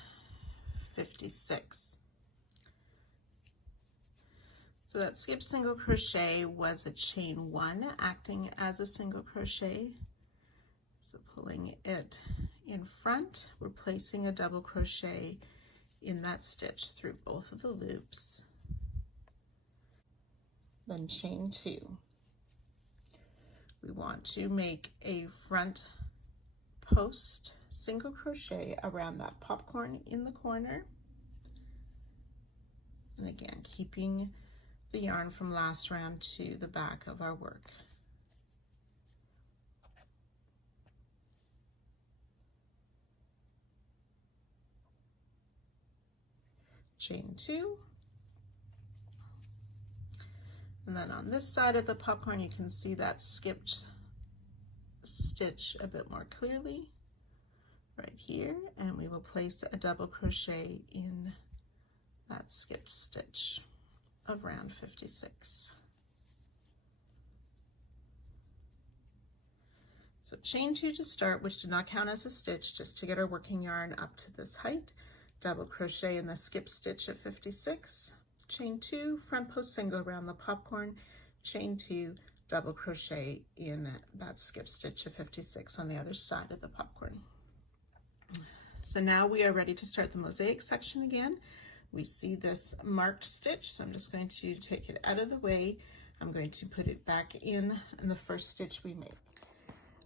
56. So that skip single crochet was a chain 1 acting as a single crochet. So pulling it in front, we're placing a double crochet in that stitch through both of the loops. Then chain 2. We want to make a front post single crochet around that popcorn in the corner. And again, keeping the yarn from last round to the back of our work. Chain 2. And then on this side of the popcorn, you can see that skipped stitch a bit more clearly right here, and we will place a double crochet in that skipped stitch of round 56. So chain 2 to start, which did not count as a stitch, just to get our working yarn up to this height. Double crochet in the skip stitch of 56, chain 2, front post single around the popcorn, chain 2, double crochet in that skip stitch of 56 on the other side of the popcorn. So now we are ready to start the mosaic section again. we see this marked stitch, so I'm just going to take it out of the way. I'm going to put it back in the first stitch we made.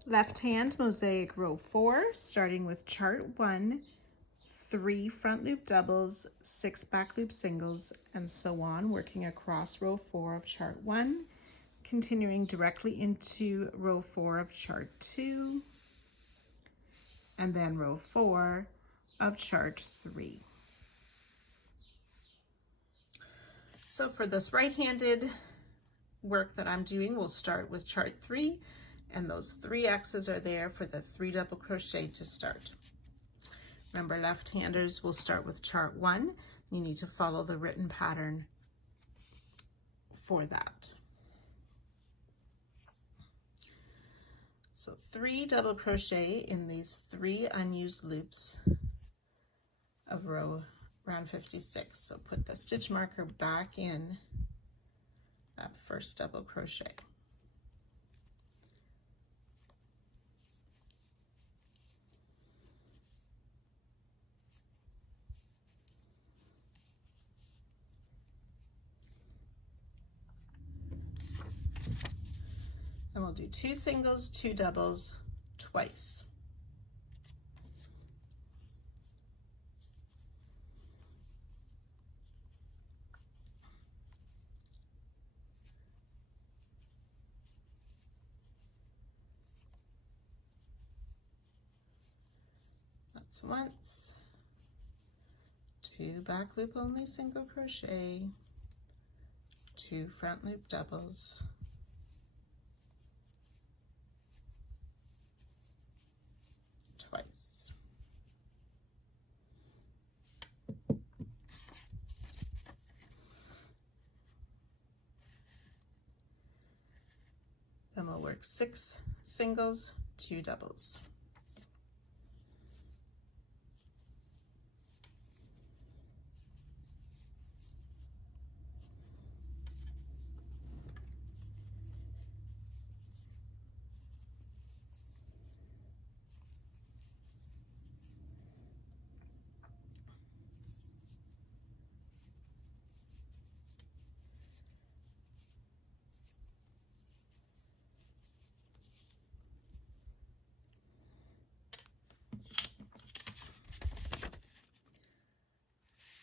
Left hand mosaic row 4, starting with chart 1, 3 front loop doubles, 6 back loop singles, and so on, working across row 4 of chart 1, continuing directly into row 4 of chart 2, and then row 4 of chart 3. So for this right-handed work that I'm doing, we'll start with chart 3, and those 3 X's are there for the 3 double crochet to start. Remember, left-handers will start with chart 1. You need to follow the written pattern for that. So 3 double crochet in these 3 unused loops of round 56. So put the stitch marker back in that first double crochet. And we'll do 2 singles, 2 doubles twice. That's once, 2 back loop only single crochet, 2 front loop doubles, twice. Then we'll work 6 singles, 2 doubles.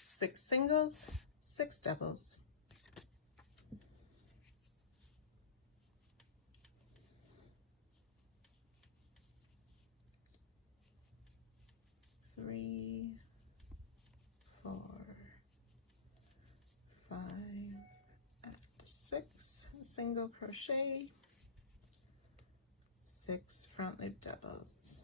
Six singles, 6 doubles. Three, 4, 5, and 6 single crochet, 6 front loop doubles.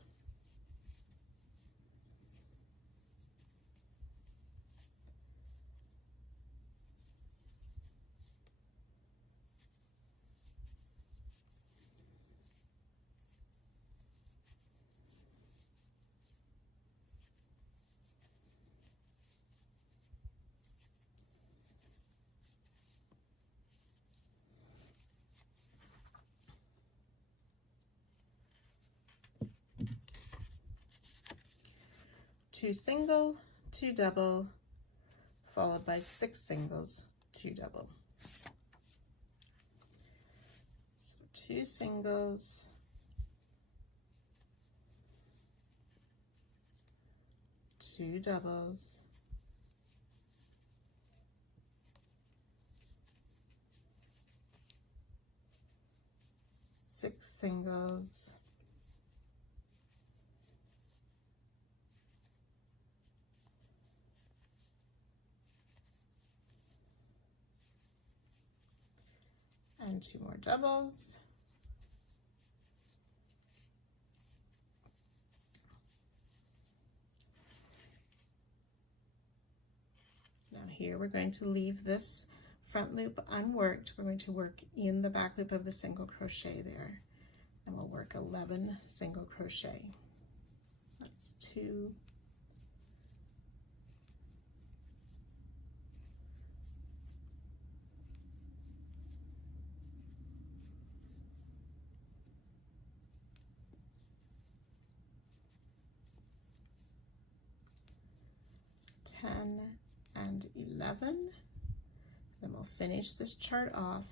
Two single, 2 double, followed by 6 singles, 2 double. So 2 singles, 2 doubles, 6 singles, 2 more doubles, now here we're going to leave this front loop unworked. We're going to work in the back loop of the single crochet there, and we'll work 11 single crochet. That's 2, 10, and 11. Then we'll finish this chart off.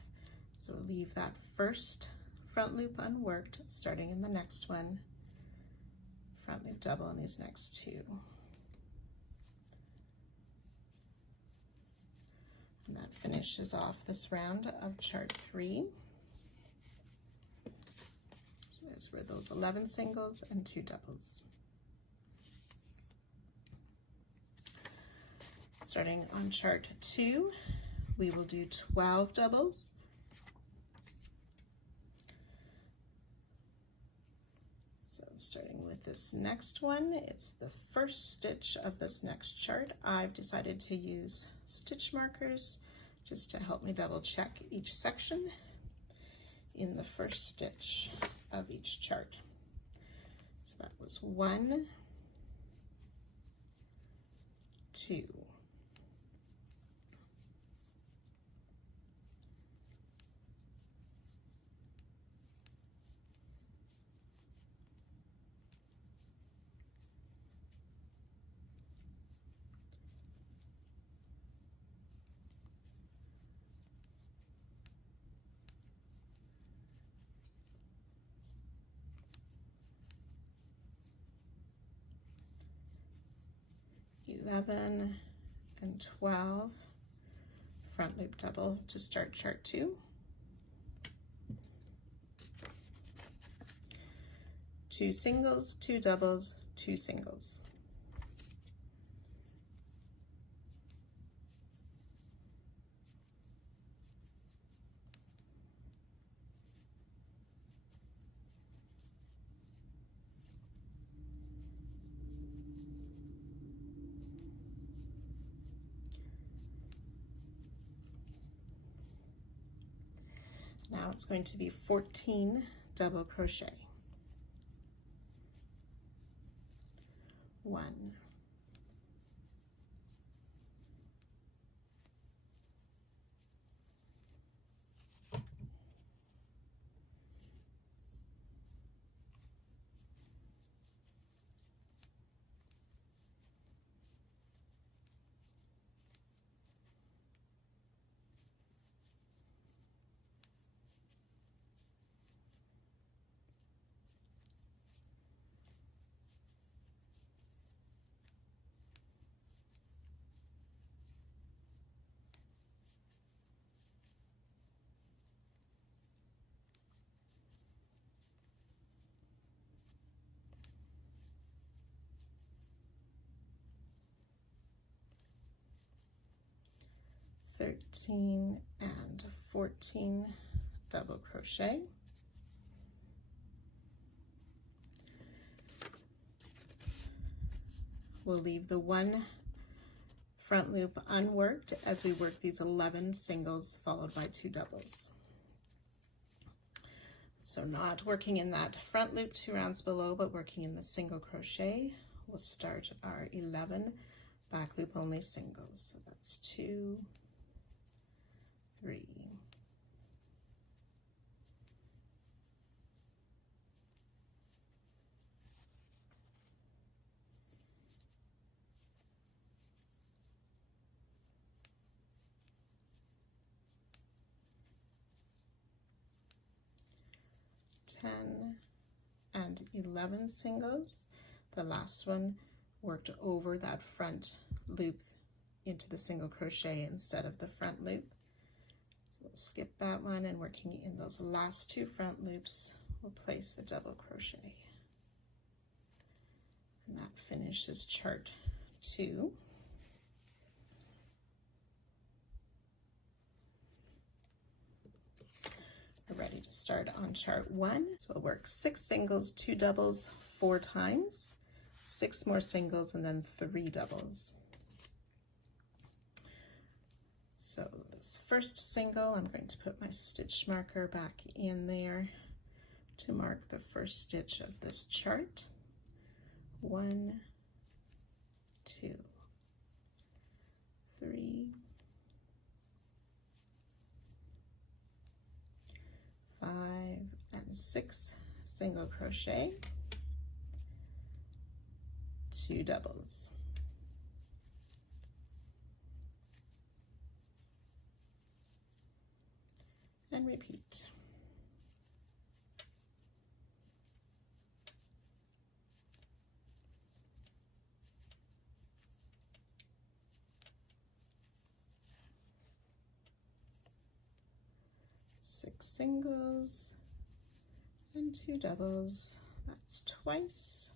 So leave that first front loop unworked, starting in the next one. Front loop double in these next two. And that finishes off this round of chart 3. So there's where those 11 singles and 2 doubles. Starting on chart 2, we will do 12 doubles. So starting with this next one, it's the first stitch of this next chart. I've decided to use stitch markers just to help me double check each section in the first stitch of each chart. So that was 1, 2, 11 and 12 front loop double to start chart 2. 2 singles, 2 doubles, 2 singles. Now it's going to be 14 double crochet. 1, 13 and 14 double crochet. We'll leave the 1 front loop unworked as we work these 11 singles followed by 2 doubles. So not working in that front loop 2 rounds below, but working in the single crochet. We'll start our 11 back loop only singles. So that's 2, 3, 10 and 11 singles. The last one worked over that front loop into the single crochet instead of the front loop. So we'll skip that one, and working in those last 2 front loops, we'll place the double crochet. And that finishes chart 2. We're ready to start on chart 1. So we'll work 6 singles, 2 doubles 4 times, 6 more singles, and then 3 doubles. So this first single, I'm going to put my stitch marker back in there to mark the first stitch of this chart. 1, 2, 3, 5, and 6 single crochet, 2 doubles. and repeat. Six singles and 2 doubles. That's twice.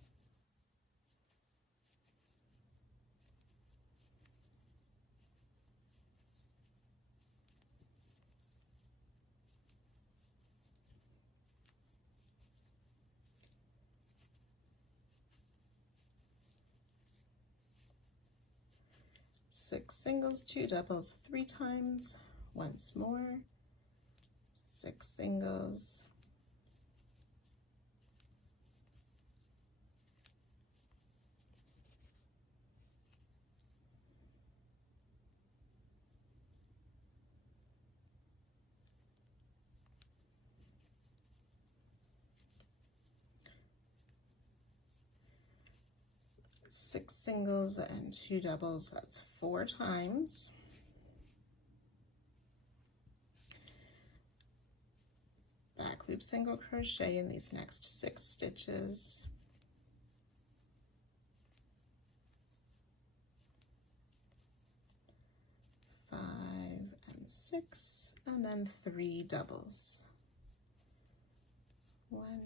Six singles, 2 doubles 3 times. Once more. 6 singles. Six singles and 2 doubles, that's 4 times. Back loop single crochet in these next 6 stitches. 5 and 6, and then 3 doubles. 1,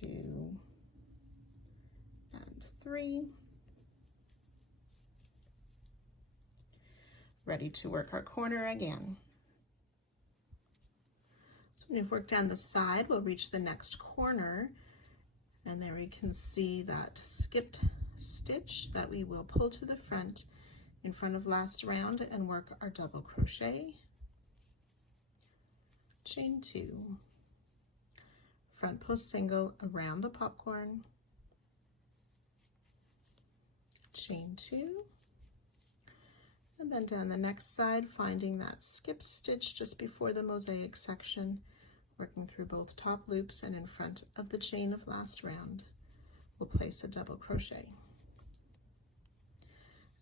2, and 3. Ready to work our corner again. So when you've worked down the side, we'll reach the next corner, and there we can see that skipped stitch that we will pull to the front in front of last round and work our double crochet, chain 2, front post single around the popcorn, chain 2, and then down the next side, finding that skip stitch just before the mosaic section, working through both top loops, and in front of the chain of last round, we'll place a double crochet.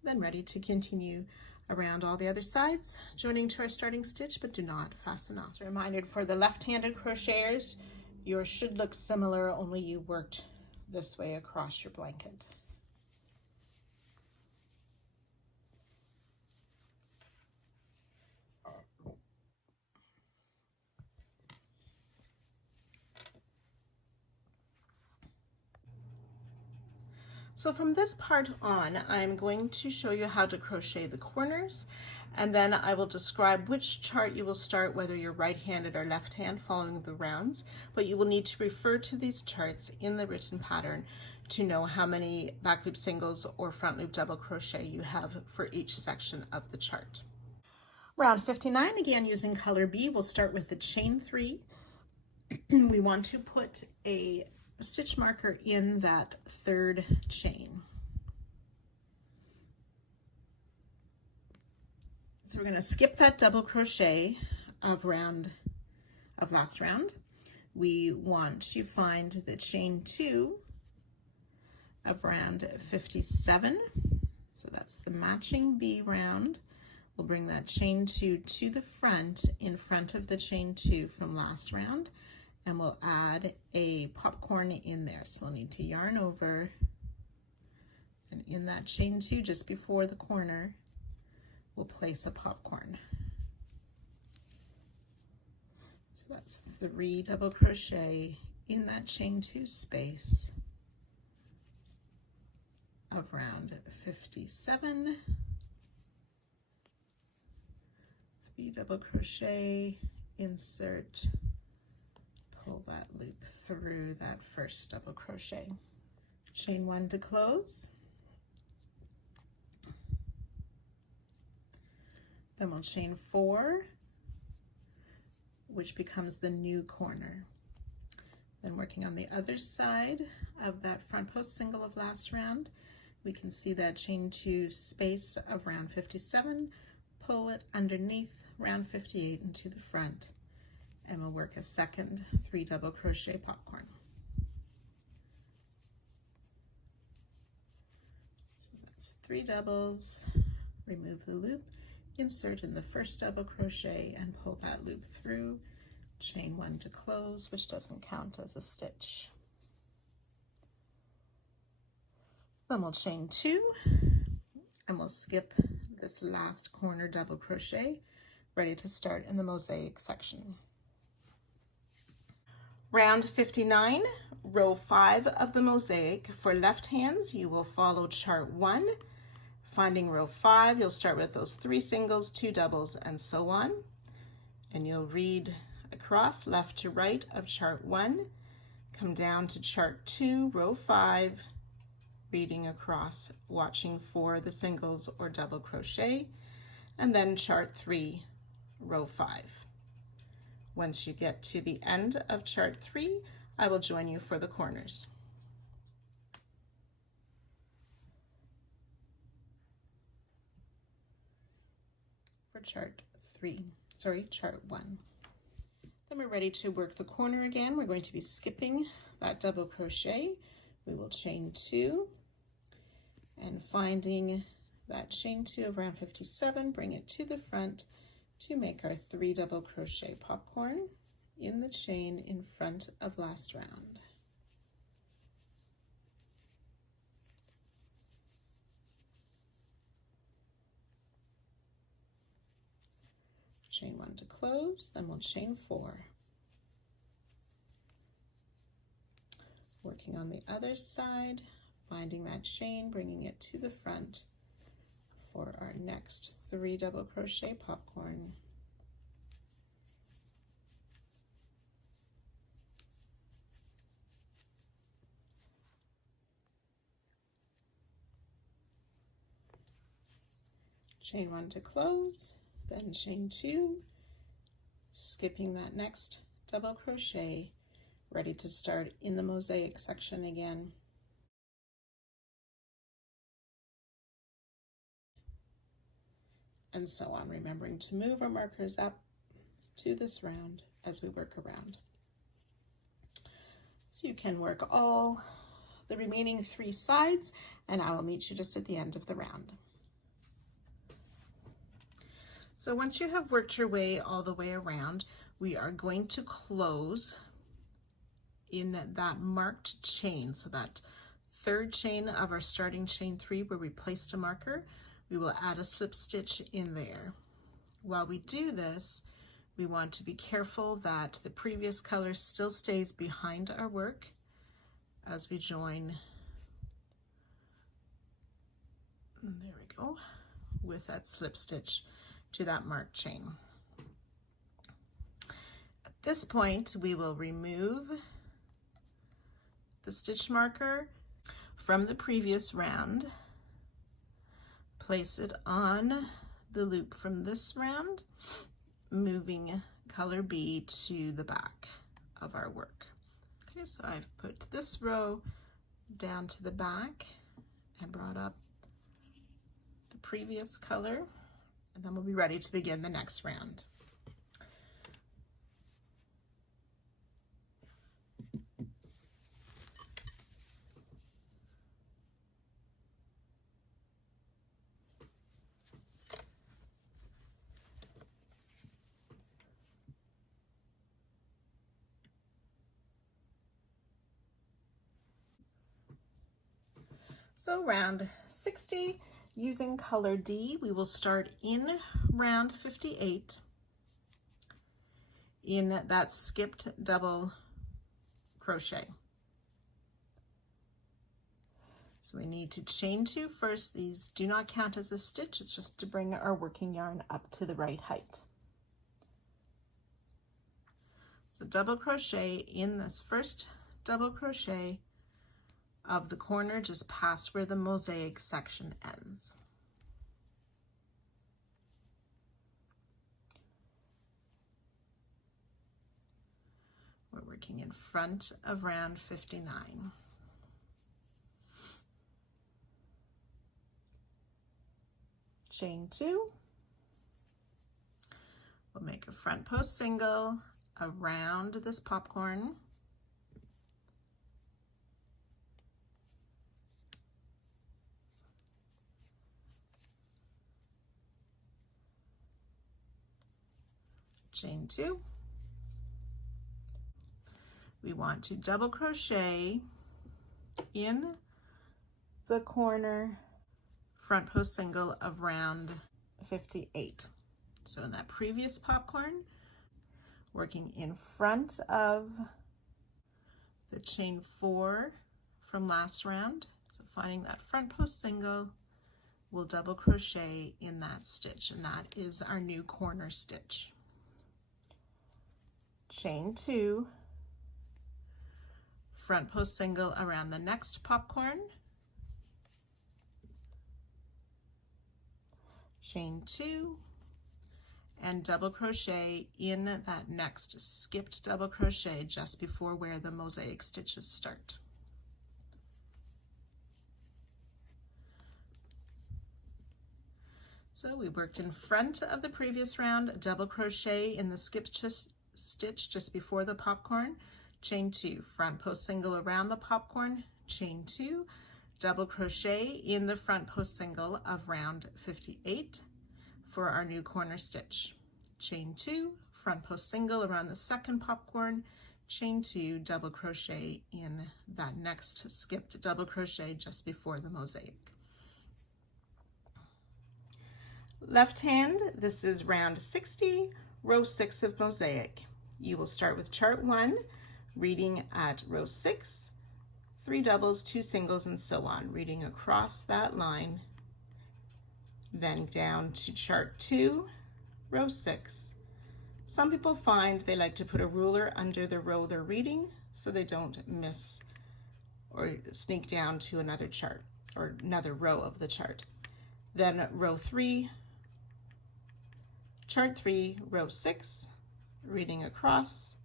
Then ready to continue around all the other sides, joining to our starting stitch, but do not fasten off. Just a reminder for the left-handed crocheters, yours should look similar, only you worked this way across your blanket. So from this part on, I'm going to show you how to crochet the corners, and then I will describe which chart you will start, whether you're right-handed or left-hand following the rounds, but you will need to refer to these charts in the written pattern to know how many back loop singles or front loop double crochet you have for each section of the chart. Round 59, again using color B, we'll start with the chain 3. We want to put a stitch marker in that 3rd chain. So we're going to skip that double crochet of last round. We want to find the chain 2 of round 57. So that's the matching B round. We'll bring that chain 2 to the front in front of the chain 2 from last round, and we'll add a popcorn in there. So we'll need to yarn over, and in that chain 2 just before the corner, we'll place a popcorn. So that's 3 double crochet in that chain 2 space of round 57. 3 double crochet, insert, pull that loop through that first double crochet. Chain 1 to close. Then we'll chain 4, which becomes the new corner. Then working on the other side of that front post single of last round, we can see that chain 2 space of round 57, pull it underneath round 58 into the front, and we'll work a second 3 double crochet popcorn. So that's 3 doubles, remove the loop, insert in the first double crochet and pull that loop through, chain 1 to close, which doesn't count as a stitch. Then we'll chain 2 and we'll skip this last corner double crochet, ready to start in the mosaic section. Round 59, row 5 of the mosaic. For left hands, you will follow chart 1. Finding row 5, you'll start with those 3 singles, 2 doubles, and so on. And you'll read across left to right of chart 1, come down to chart 2, row 5, reading across, watching for the singles or double crochet, and then chart 3, row 5. Once you get to the end of chart 3, I will join you for the corners. For chart 1. Then we're ready to work the corner again. We're going to be skipping that double crochet. We will chain 2 and finding that chain 2 of round 57, bring it to the front to make our 3 double crochet popcorn in the chain in front of last round. Chain 1 to close, then we'll chain 4. Working on the other side, finding that chain, bringing it to the front for our next 3 double crochet popcorn. Chain 1 to close, then chain 2, skipping that next double crochet, ready to start in the mosaic section again. And so on, remembering to move our markers up to this round as we work around. So you can work all the remaining 3 sides, and I will meet you just at the end of the round. So once you have worked your way all the way around, we are going to close in that marked chain. So that 3rd chain of our starting chain 3 where we placed a marker, we will add a slip stitch in there. While we do this, we want to be careful that the previous color still stays behind our work as we join, there we go, with that slip stitch to that marked chain. At this point, we will remove the stitch marker from the previous round, place it on the loop from this round, moving color B to the back of our work. Okay, so I've put this row down to the back and brought up the previous color, and then we'll be ready to begin the next round. So round 60, using color D, we will start in round 58 in that skipped double crochet. So we need to chain 2 first. These do not count as a stitch, it's just to bring our working yarn up to the right height. So double crochet in this first double crochet of the corner just past where the mosaic section ends. We're working in front of round 59. Chain 2. We'll make a front post single around this popcorn. chain 2. We want to double crochet in the corner front post single of round 58. So in that previous popcorn, working in front of the chain 4 from last round, so finding that front post single, we'll double crochet in that stitch, and that is our new corner stitch. Chain 2, front post single around the next popcorn, chain 2, and double crochet in that next skipped double crochet just before where the mosaic stitches start. So we worked in front of the previous round, double crochet in the skipped stitch just before the popcorn, chain 2, front post single around the popcorn, chain 2, double crochet in the front post single of round 58 for our new corner stitch. Chain 2, front post single around the second popcorn, chain 2, double crochet in that next skipped double crochet just before the mosaic. Left hand, this is round 60, row 6 of mosaic. You will start with chart 1, reading at row 6, 3 doubles, 2 singles, and so on, reading across that line, then down to chart 2, row 6. Some people find they like to put a ruler under the row they're reading so they don't miss or sneak down to another chart or another row of the chart. Then row 3, chart 3, row 6, reading across,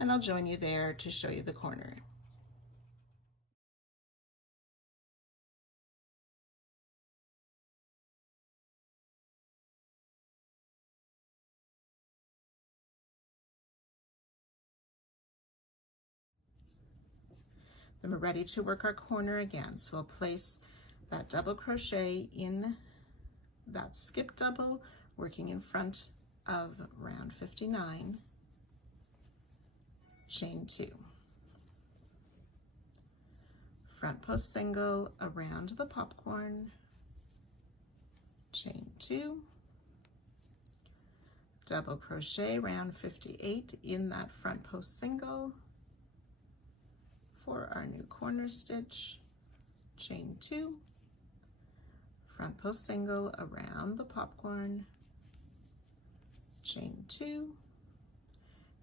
and I'll join you there to show you the corner. Then we're ready to work our corner again. So we'll place that double crochet in that skip double, working in front of round 59, chain 2. Front post single around the popcorn, chain 2, double crochet round 58 in that front post single for our new corner stitch, chain 2, front post single around the popcorn, chain 2,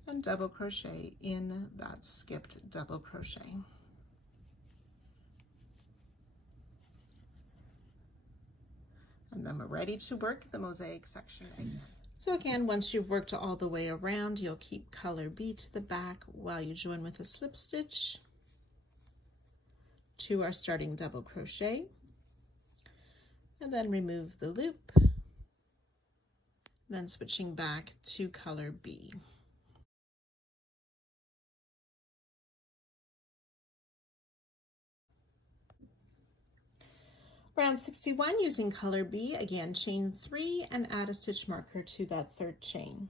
and double crochet in that skipped double crochet. And then we're ready to work the mosaic section again. So again, once you've worked all the way around, you'll keep color B to the back while you join with a slip stitch to our starting double crochet, and then remove the loop, then switching back to color B. Round 61, using color B, again chain 3 and add a stitch marker to that third chain.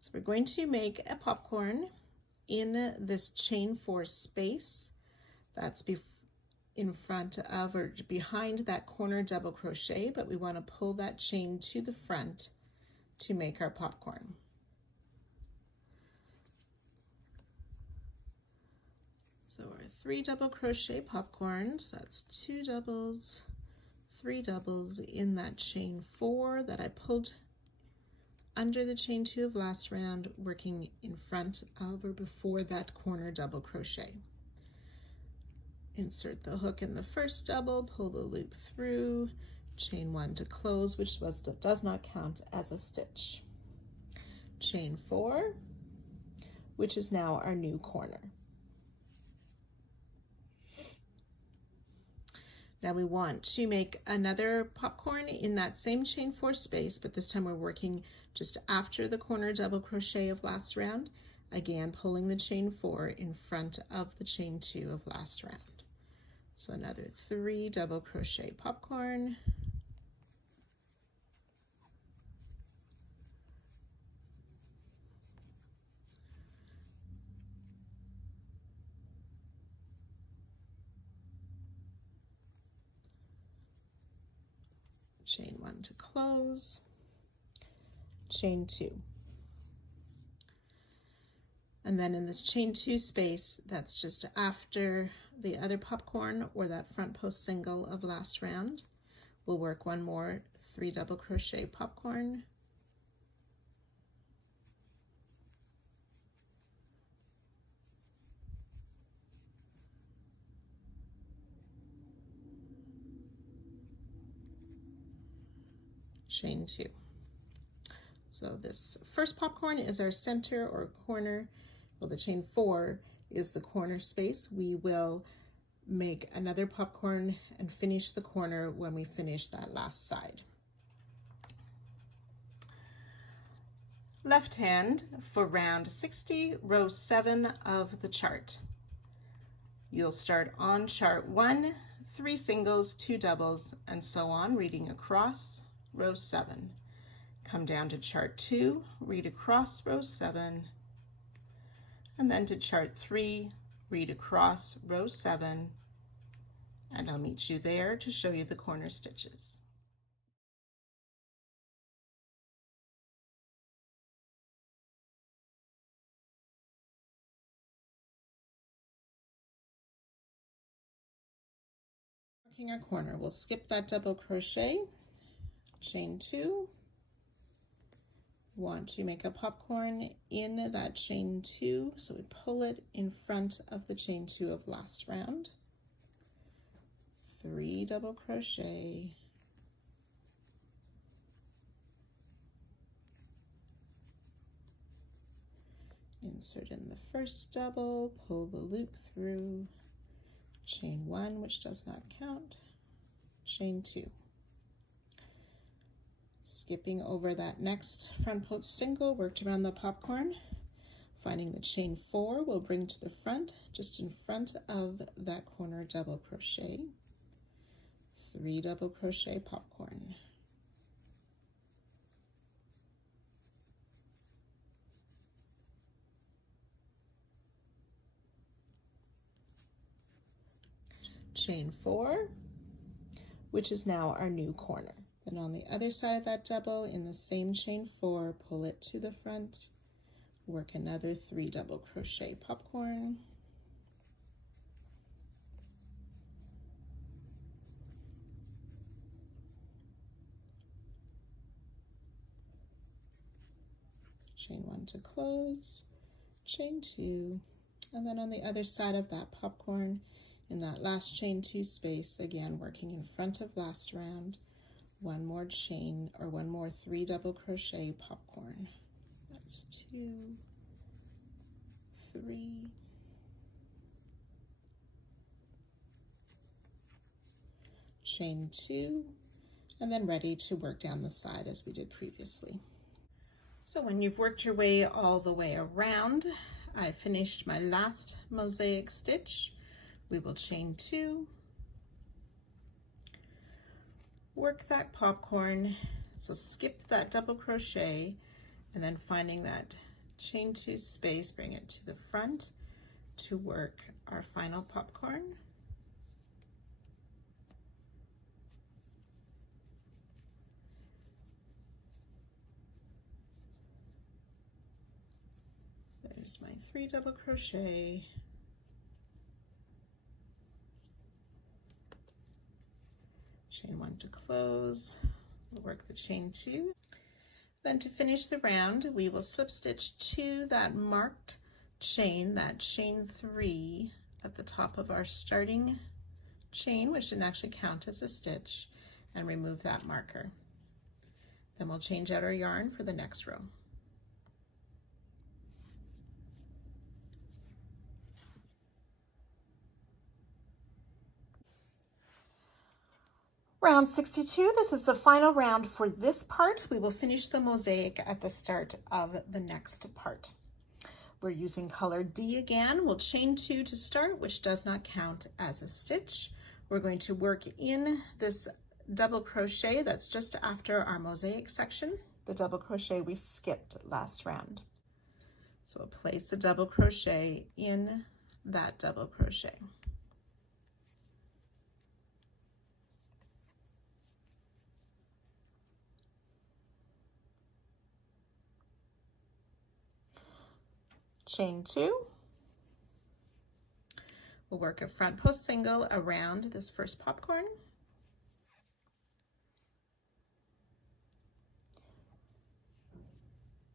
So we're going to make a popcorn in this chain 4 space that's in front of or behind that corner double crochet, but we want to pull that chain to the front to make our popcorn. So our 3 double crochet popcorns, that's 2 doubles, 3 doubles in that chain 4 that I pulled under the chain 2 of last round, working in front of or before that corner double crochet. Insert the hook in the first double, pull the loop through, chain 1 to close, which does not count as a stitch. Chain 4, which is now our new corner. Now we want to make another popcorn in that same chain 4 space, but this time we're working just after the corner double crochet of last round, again pulling the chain 4 in front of the chain 2 of last round. So another 3 double crochet popcorn, chain 1 to close, chain 2. And then in this chain 2 space, that's just after the other popcorn or that front post single of last round, we'll work one more 3 double crochet popcorn, chain 2. So this first popcorn is our center or corner. Well, the chain 4 is the corner space. We will make another popcorn and finish the corner when we finish that last side. Left hand for round 60, row 7 of the chart. You'll start on chart 1, 3 singles, 2 doubles, and so on, reading across row 7. Come down to chart 2, read across row 7, and then to chart 3, read across row 7, and I'll meet you there to show you the corner stitches. Working our corner, we'll skip that double crochet, chain 2, want to make a popcorn in that chain 2, so we pull it in front of the chain 2 of last round, 3 double crochet, insert in the first double, pull the loop through, chain 1, which does not count, chain 2. Skipping over that next front post single, worked around the popcorn, finding the chain 4, we'll bring to the front, just in front of that corner double crochet, 3 double crochet popcorn. Chain 4, which is now our new corner. Then on the other side of that double, in the same chain 4, pull it to the front, work another 3 double crochet popcorn, chain 1 to close, chain 2, and then on the other side of that popcorn, in that last chain 2 space, again working in front of last round, one more chain or one more 3 double crochet popcorn. That's 2, 3, chain 2, and then ready to work down the side as we did previously. So when you've worked your way all the way around, I finished my last mosaic stitch. We will chain 2, work that popcorn, so skip that double crochet, and then finding that chain 2 space, bring it to the front to work our final popcorn. There's my 3 double crochet, chain 1 to close, we'll work the chain 2. Then to finish the round, we will slip stitch to that marked chain, that chain 3 at the top of our starting chain, which didn't actually count as a stitch, and remove that marker. Then we'll change out our yarn for the next row. Round 62, this is the final round for this part. We will finish the mosaic at the start of the next part. We're using color D again. We'll chain 2 to start, which does not count as a stitch. We're going to work in this double crochet that's just after our mosaic section, the double crochet we skipped last round. So we'll place a double crochet in that double crochet. chain 2. We'll work a front post single around this first popcorn.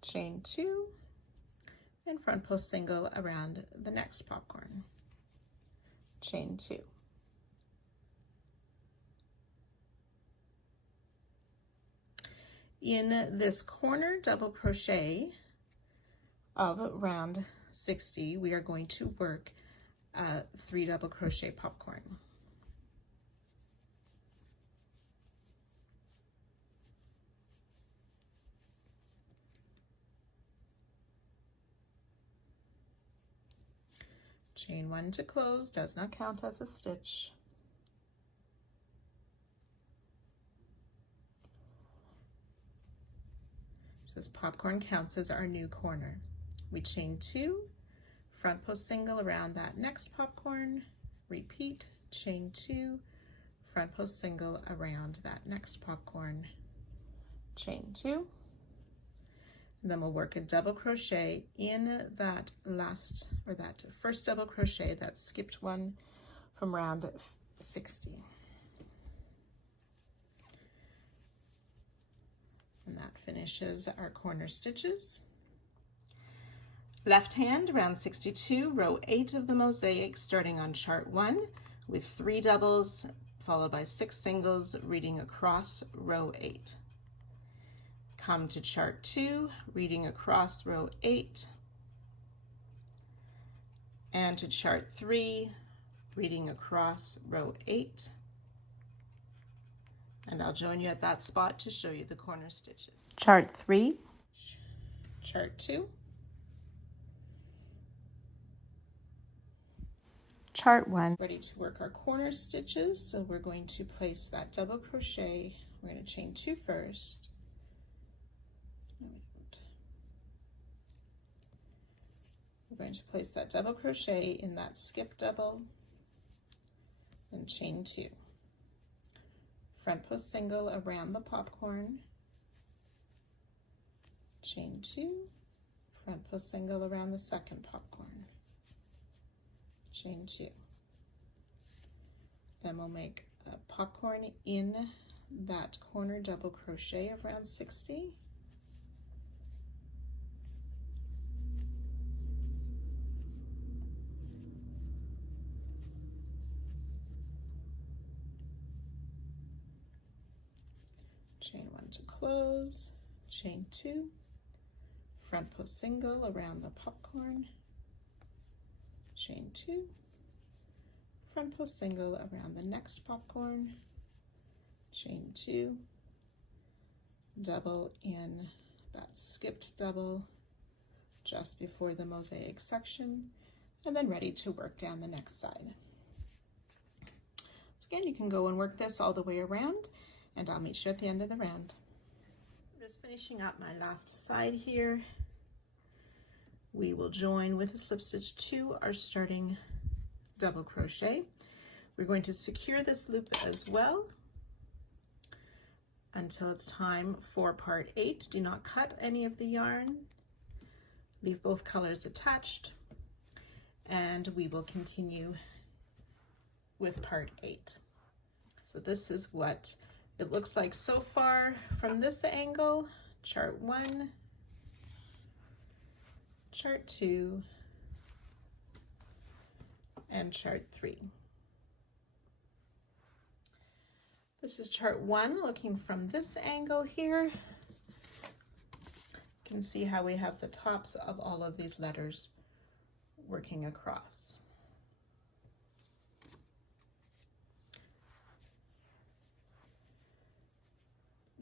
Chain 2 and front post single around the next popcorn. Chain 2. In this corner double crochet of round 60, we are going to work 3 double crochet popcorn. Chain 1 to close, does not count as a stitch. So this popcorn counts as our new corner. We chain 2, front post single around that next popcorn, repeat, chain 2, front post single around that next popcorn, chain 2, and then we'll work a double crochet in that last, or that first double crochet, that skipped one from round 60. And that finishes our corner stitches. Left hand, round 62, row 8 of the mosaic, starting on chart 1 with 3 doubles followed by 6 singles, reading across row 8. Come to chart 2, reading across row 8, and to chart 3, reading across row 8. And I'll join you at that spot to show you the corner stitches. Chart 3, chart 2, chart 1. Ready to work our corner stitches, so we're going to place that double crochet. We're going to chain 2 first. We're going to place that double crochet in that skip double and chain 2. Front post single around the popcorn, chain 2, front post single around the second popcorn, chain 2. Then we'll make a popcorn in that corner double crochet of round 60. Chain 1 to close, chain 2, front post single around the popcorn, chain 2, front post single around the next popcorn, chain 2, double in that skipped double just before the mosaic section, and then ready to work down the next side. So again, you can go and work this all the way around, and I'll meet you at the end of the round. I'm just finishing up my last side here. We will join with a slip stitch to our starting double crochet. We're going to secure this loop as well until it's time for part 8. Do not cut any of the yarn. Leave both colors attached, and we will continue with part 8. So this is what it looks like so far from this angle: chart 1, chart 2, and chart 3. This is chart 1 looking from this angle here. You can see how we have the tops of all of these letters working across.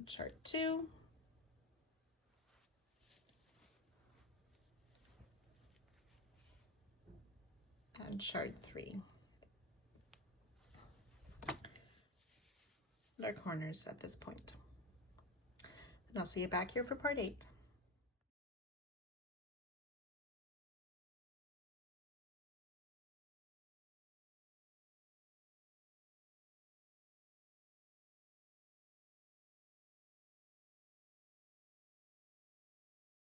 Chart 2, and chart 3. And our corners at this point. And I'll see you back here for part 8.